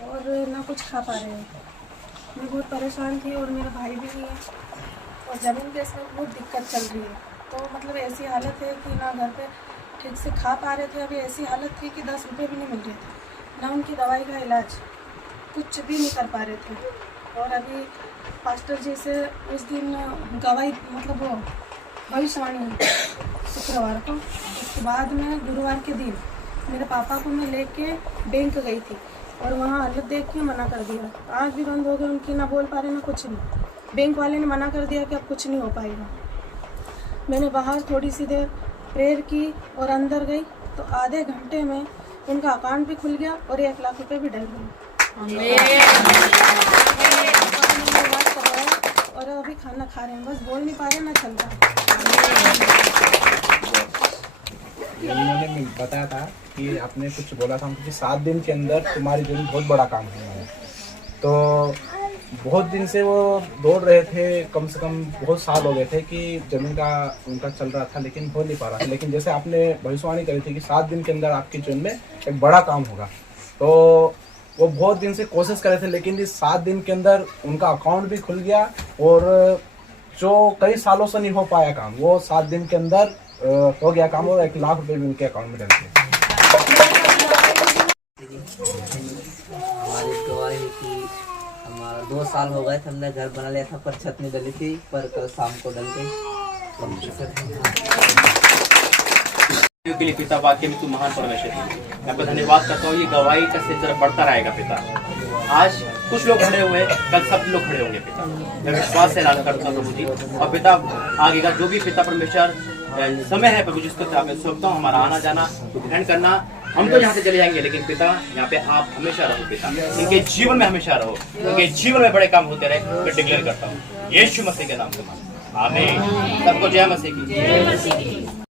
और ना कुछ खा पा रहे हैं। मैं बहुत परेशान थी और मेरा भाई भी नहीं है और ज़मीन के इसमें बहुत दिक्कत चल रही है। तो मतलब ऐसी हालत है कि ना घर पे ठीक से खा पा रहे थे, अभी ऐसी हालत थी कि 10 रुपये भी नहीं मिल रहे थे, ना उनकी दवाई का इलाज, कुछ भी नहीं कर पा रहे थे। और अभी पास्टर जी से उस दिन गवाही मतलब वो भविष्यवाणी हुई शुक्रवार को, उसके बाद में गुरुवार के दिन मेरे पापा को मैं लेके बैंक गई थी और वहाँ हालत देख के मना कर दिया। आँख भी बंद हो गई उनकी, ना बोल पा रहे ना कुछ नहीं। बैंक वाले ने मना कर दिया कि अब कुछ नहीं हो पाएगा। मैंने बाहर थोड़ी सी देर प्रेयर की और अंदर गई तो आधे घंटे में उनका अकाउंट भी खुल गया और 1 लाख रुपए भी डल गए। और अभी खाना खा रहे हैं, बस बोल नहीं पा रहे ना चल रहा। उन्होंने बताया था कि आपने कुछ बोला था हमको कि 7 दिन के अंदर तुम्हारी जो बहुत बड़ा काम होना है। तो बहुत दिन से वो दौड़ रहे थे, कम से कम बहुत साल हो गए थे कि जमीन का उनका चल रहा था लेकिन हो नहीं पा रहा था। लेकिन जैसे आपने भविष्यवाणी करी थी कि 7 दिन के अंदर आपके जीवन में एक बड़ा काम होगा, तो वो बहुत दिन से कोशिश कर रहे थे, लेकिन इस 7 दिन के अंदर उनका अकाउंट भी खुल गया और जो कई सालों से नहीं हो पाया काम, वो 7 दिन के अंदर हो गया काम और 1 लाख रुपए भी उनके अकाउंट में डल गए। हमारी दुआ है कि हमारा 2 साल हो गए थे, हमने घर बना लिया था पर छत नहीं डली थी, पर कल शाम को डल गई। के लिए पिता वाक्य में तू महान परमेश्वर है। मैं आपका धन्यवाद करता हूँ, ये गवाही का सिलसिला बढ़ता रहेगा पिता। आज कुछ लोग खड़े हुए, कल सब लोग खड़े होंगे पिता। मैं विश्वास से ऐलान करता हूँ प्रभु जी, और पिता आगे का जो भी पिता परमेश्वर समय है प्रभु जिसको मैं सोचता हूँ हमारा आना जाना ग्रहण करना, हम तो यहाँ से चले जाएंगे, लेकिन पिता यहाँ पे आप हमेशा रहो पिता, इनके जीवन में हमेशा रहो, इनके जीवन में बड़े काम होते रहे। मैं डिक्लेयर करता हूँ यीशु मसीह के नाम से, आमीन। सबको जय मसीह की।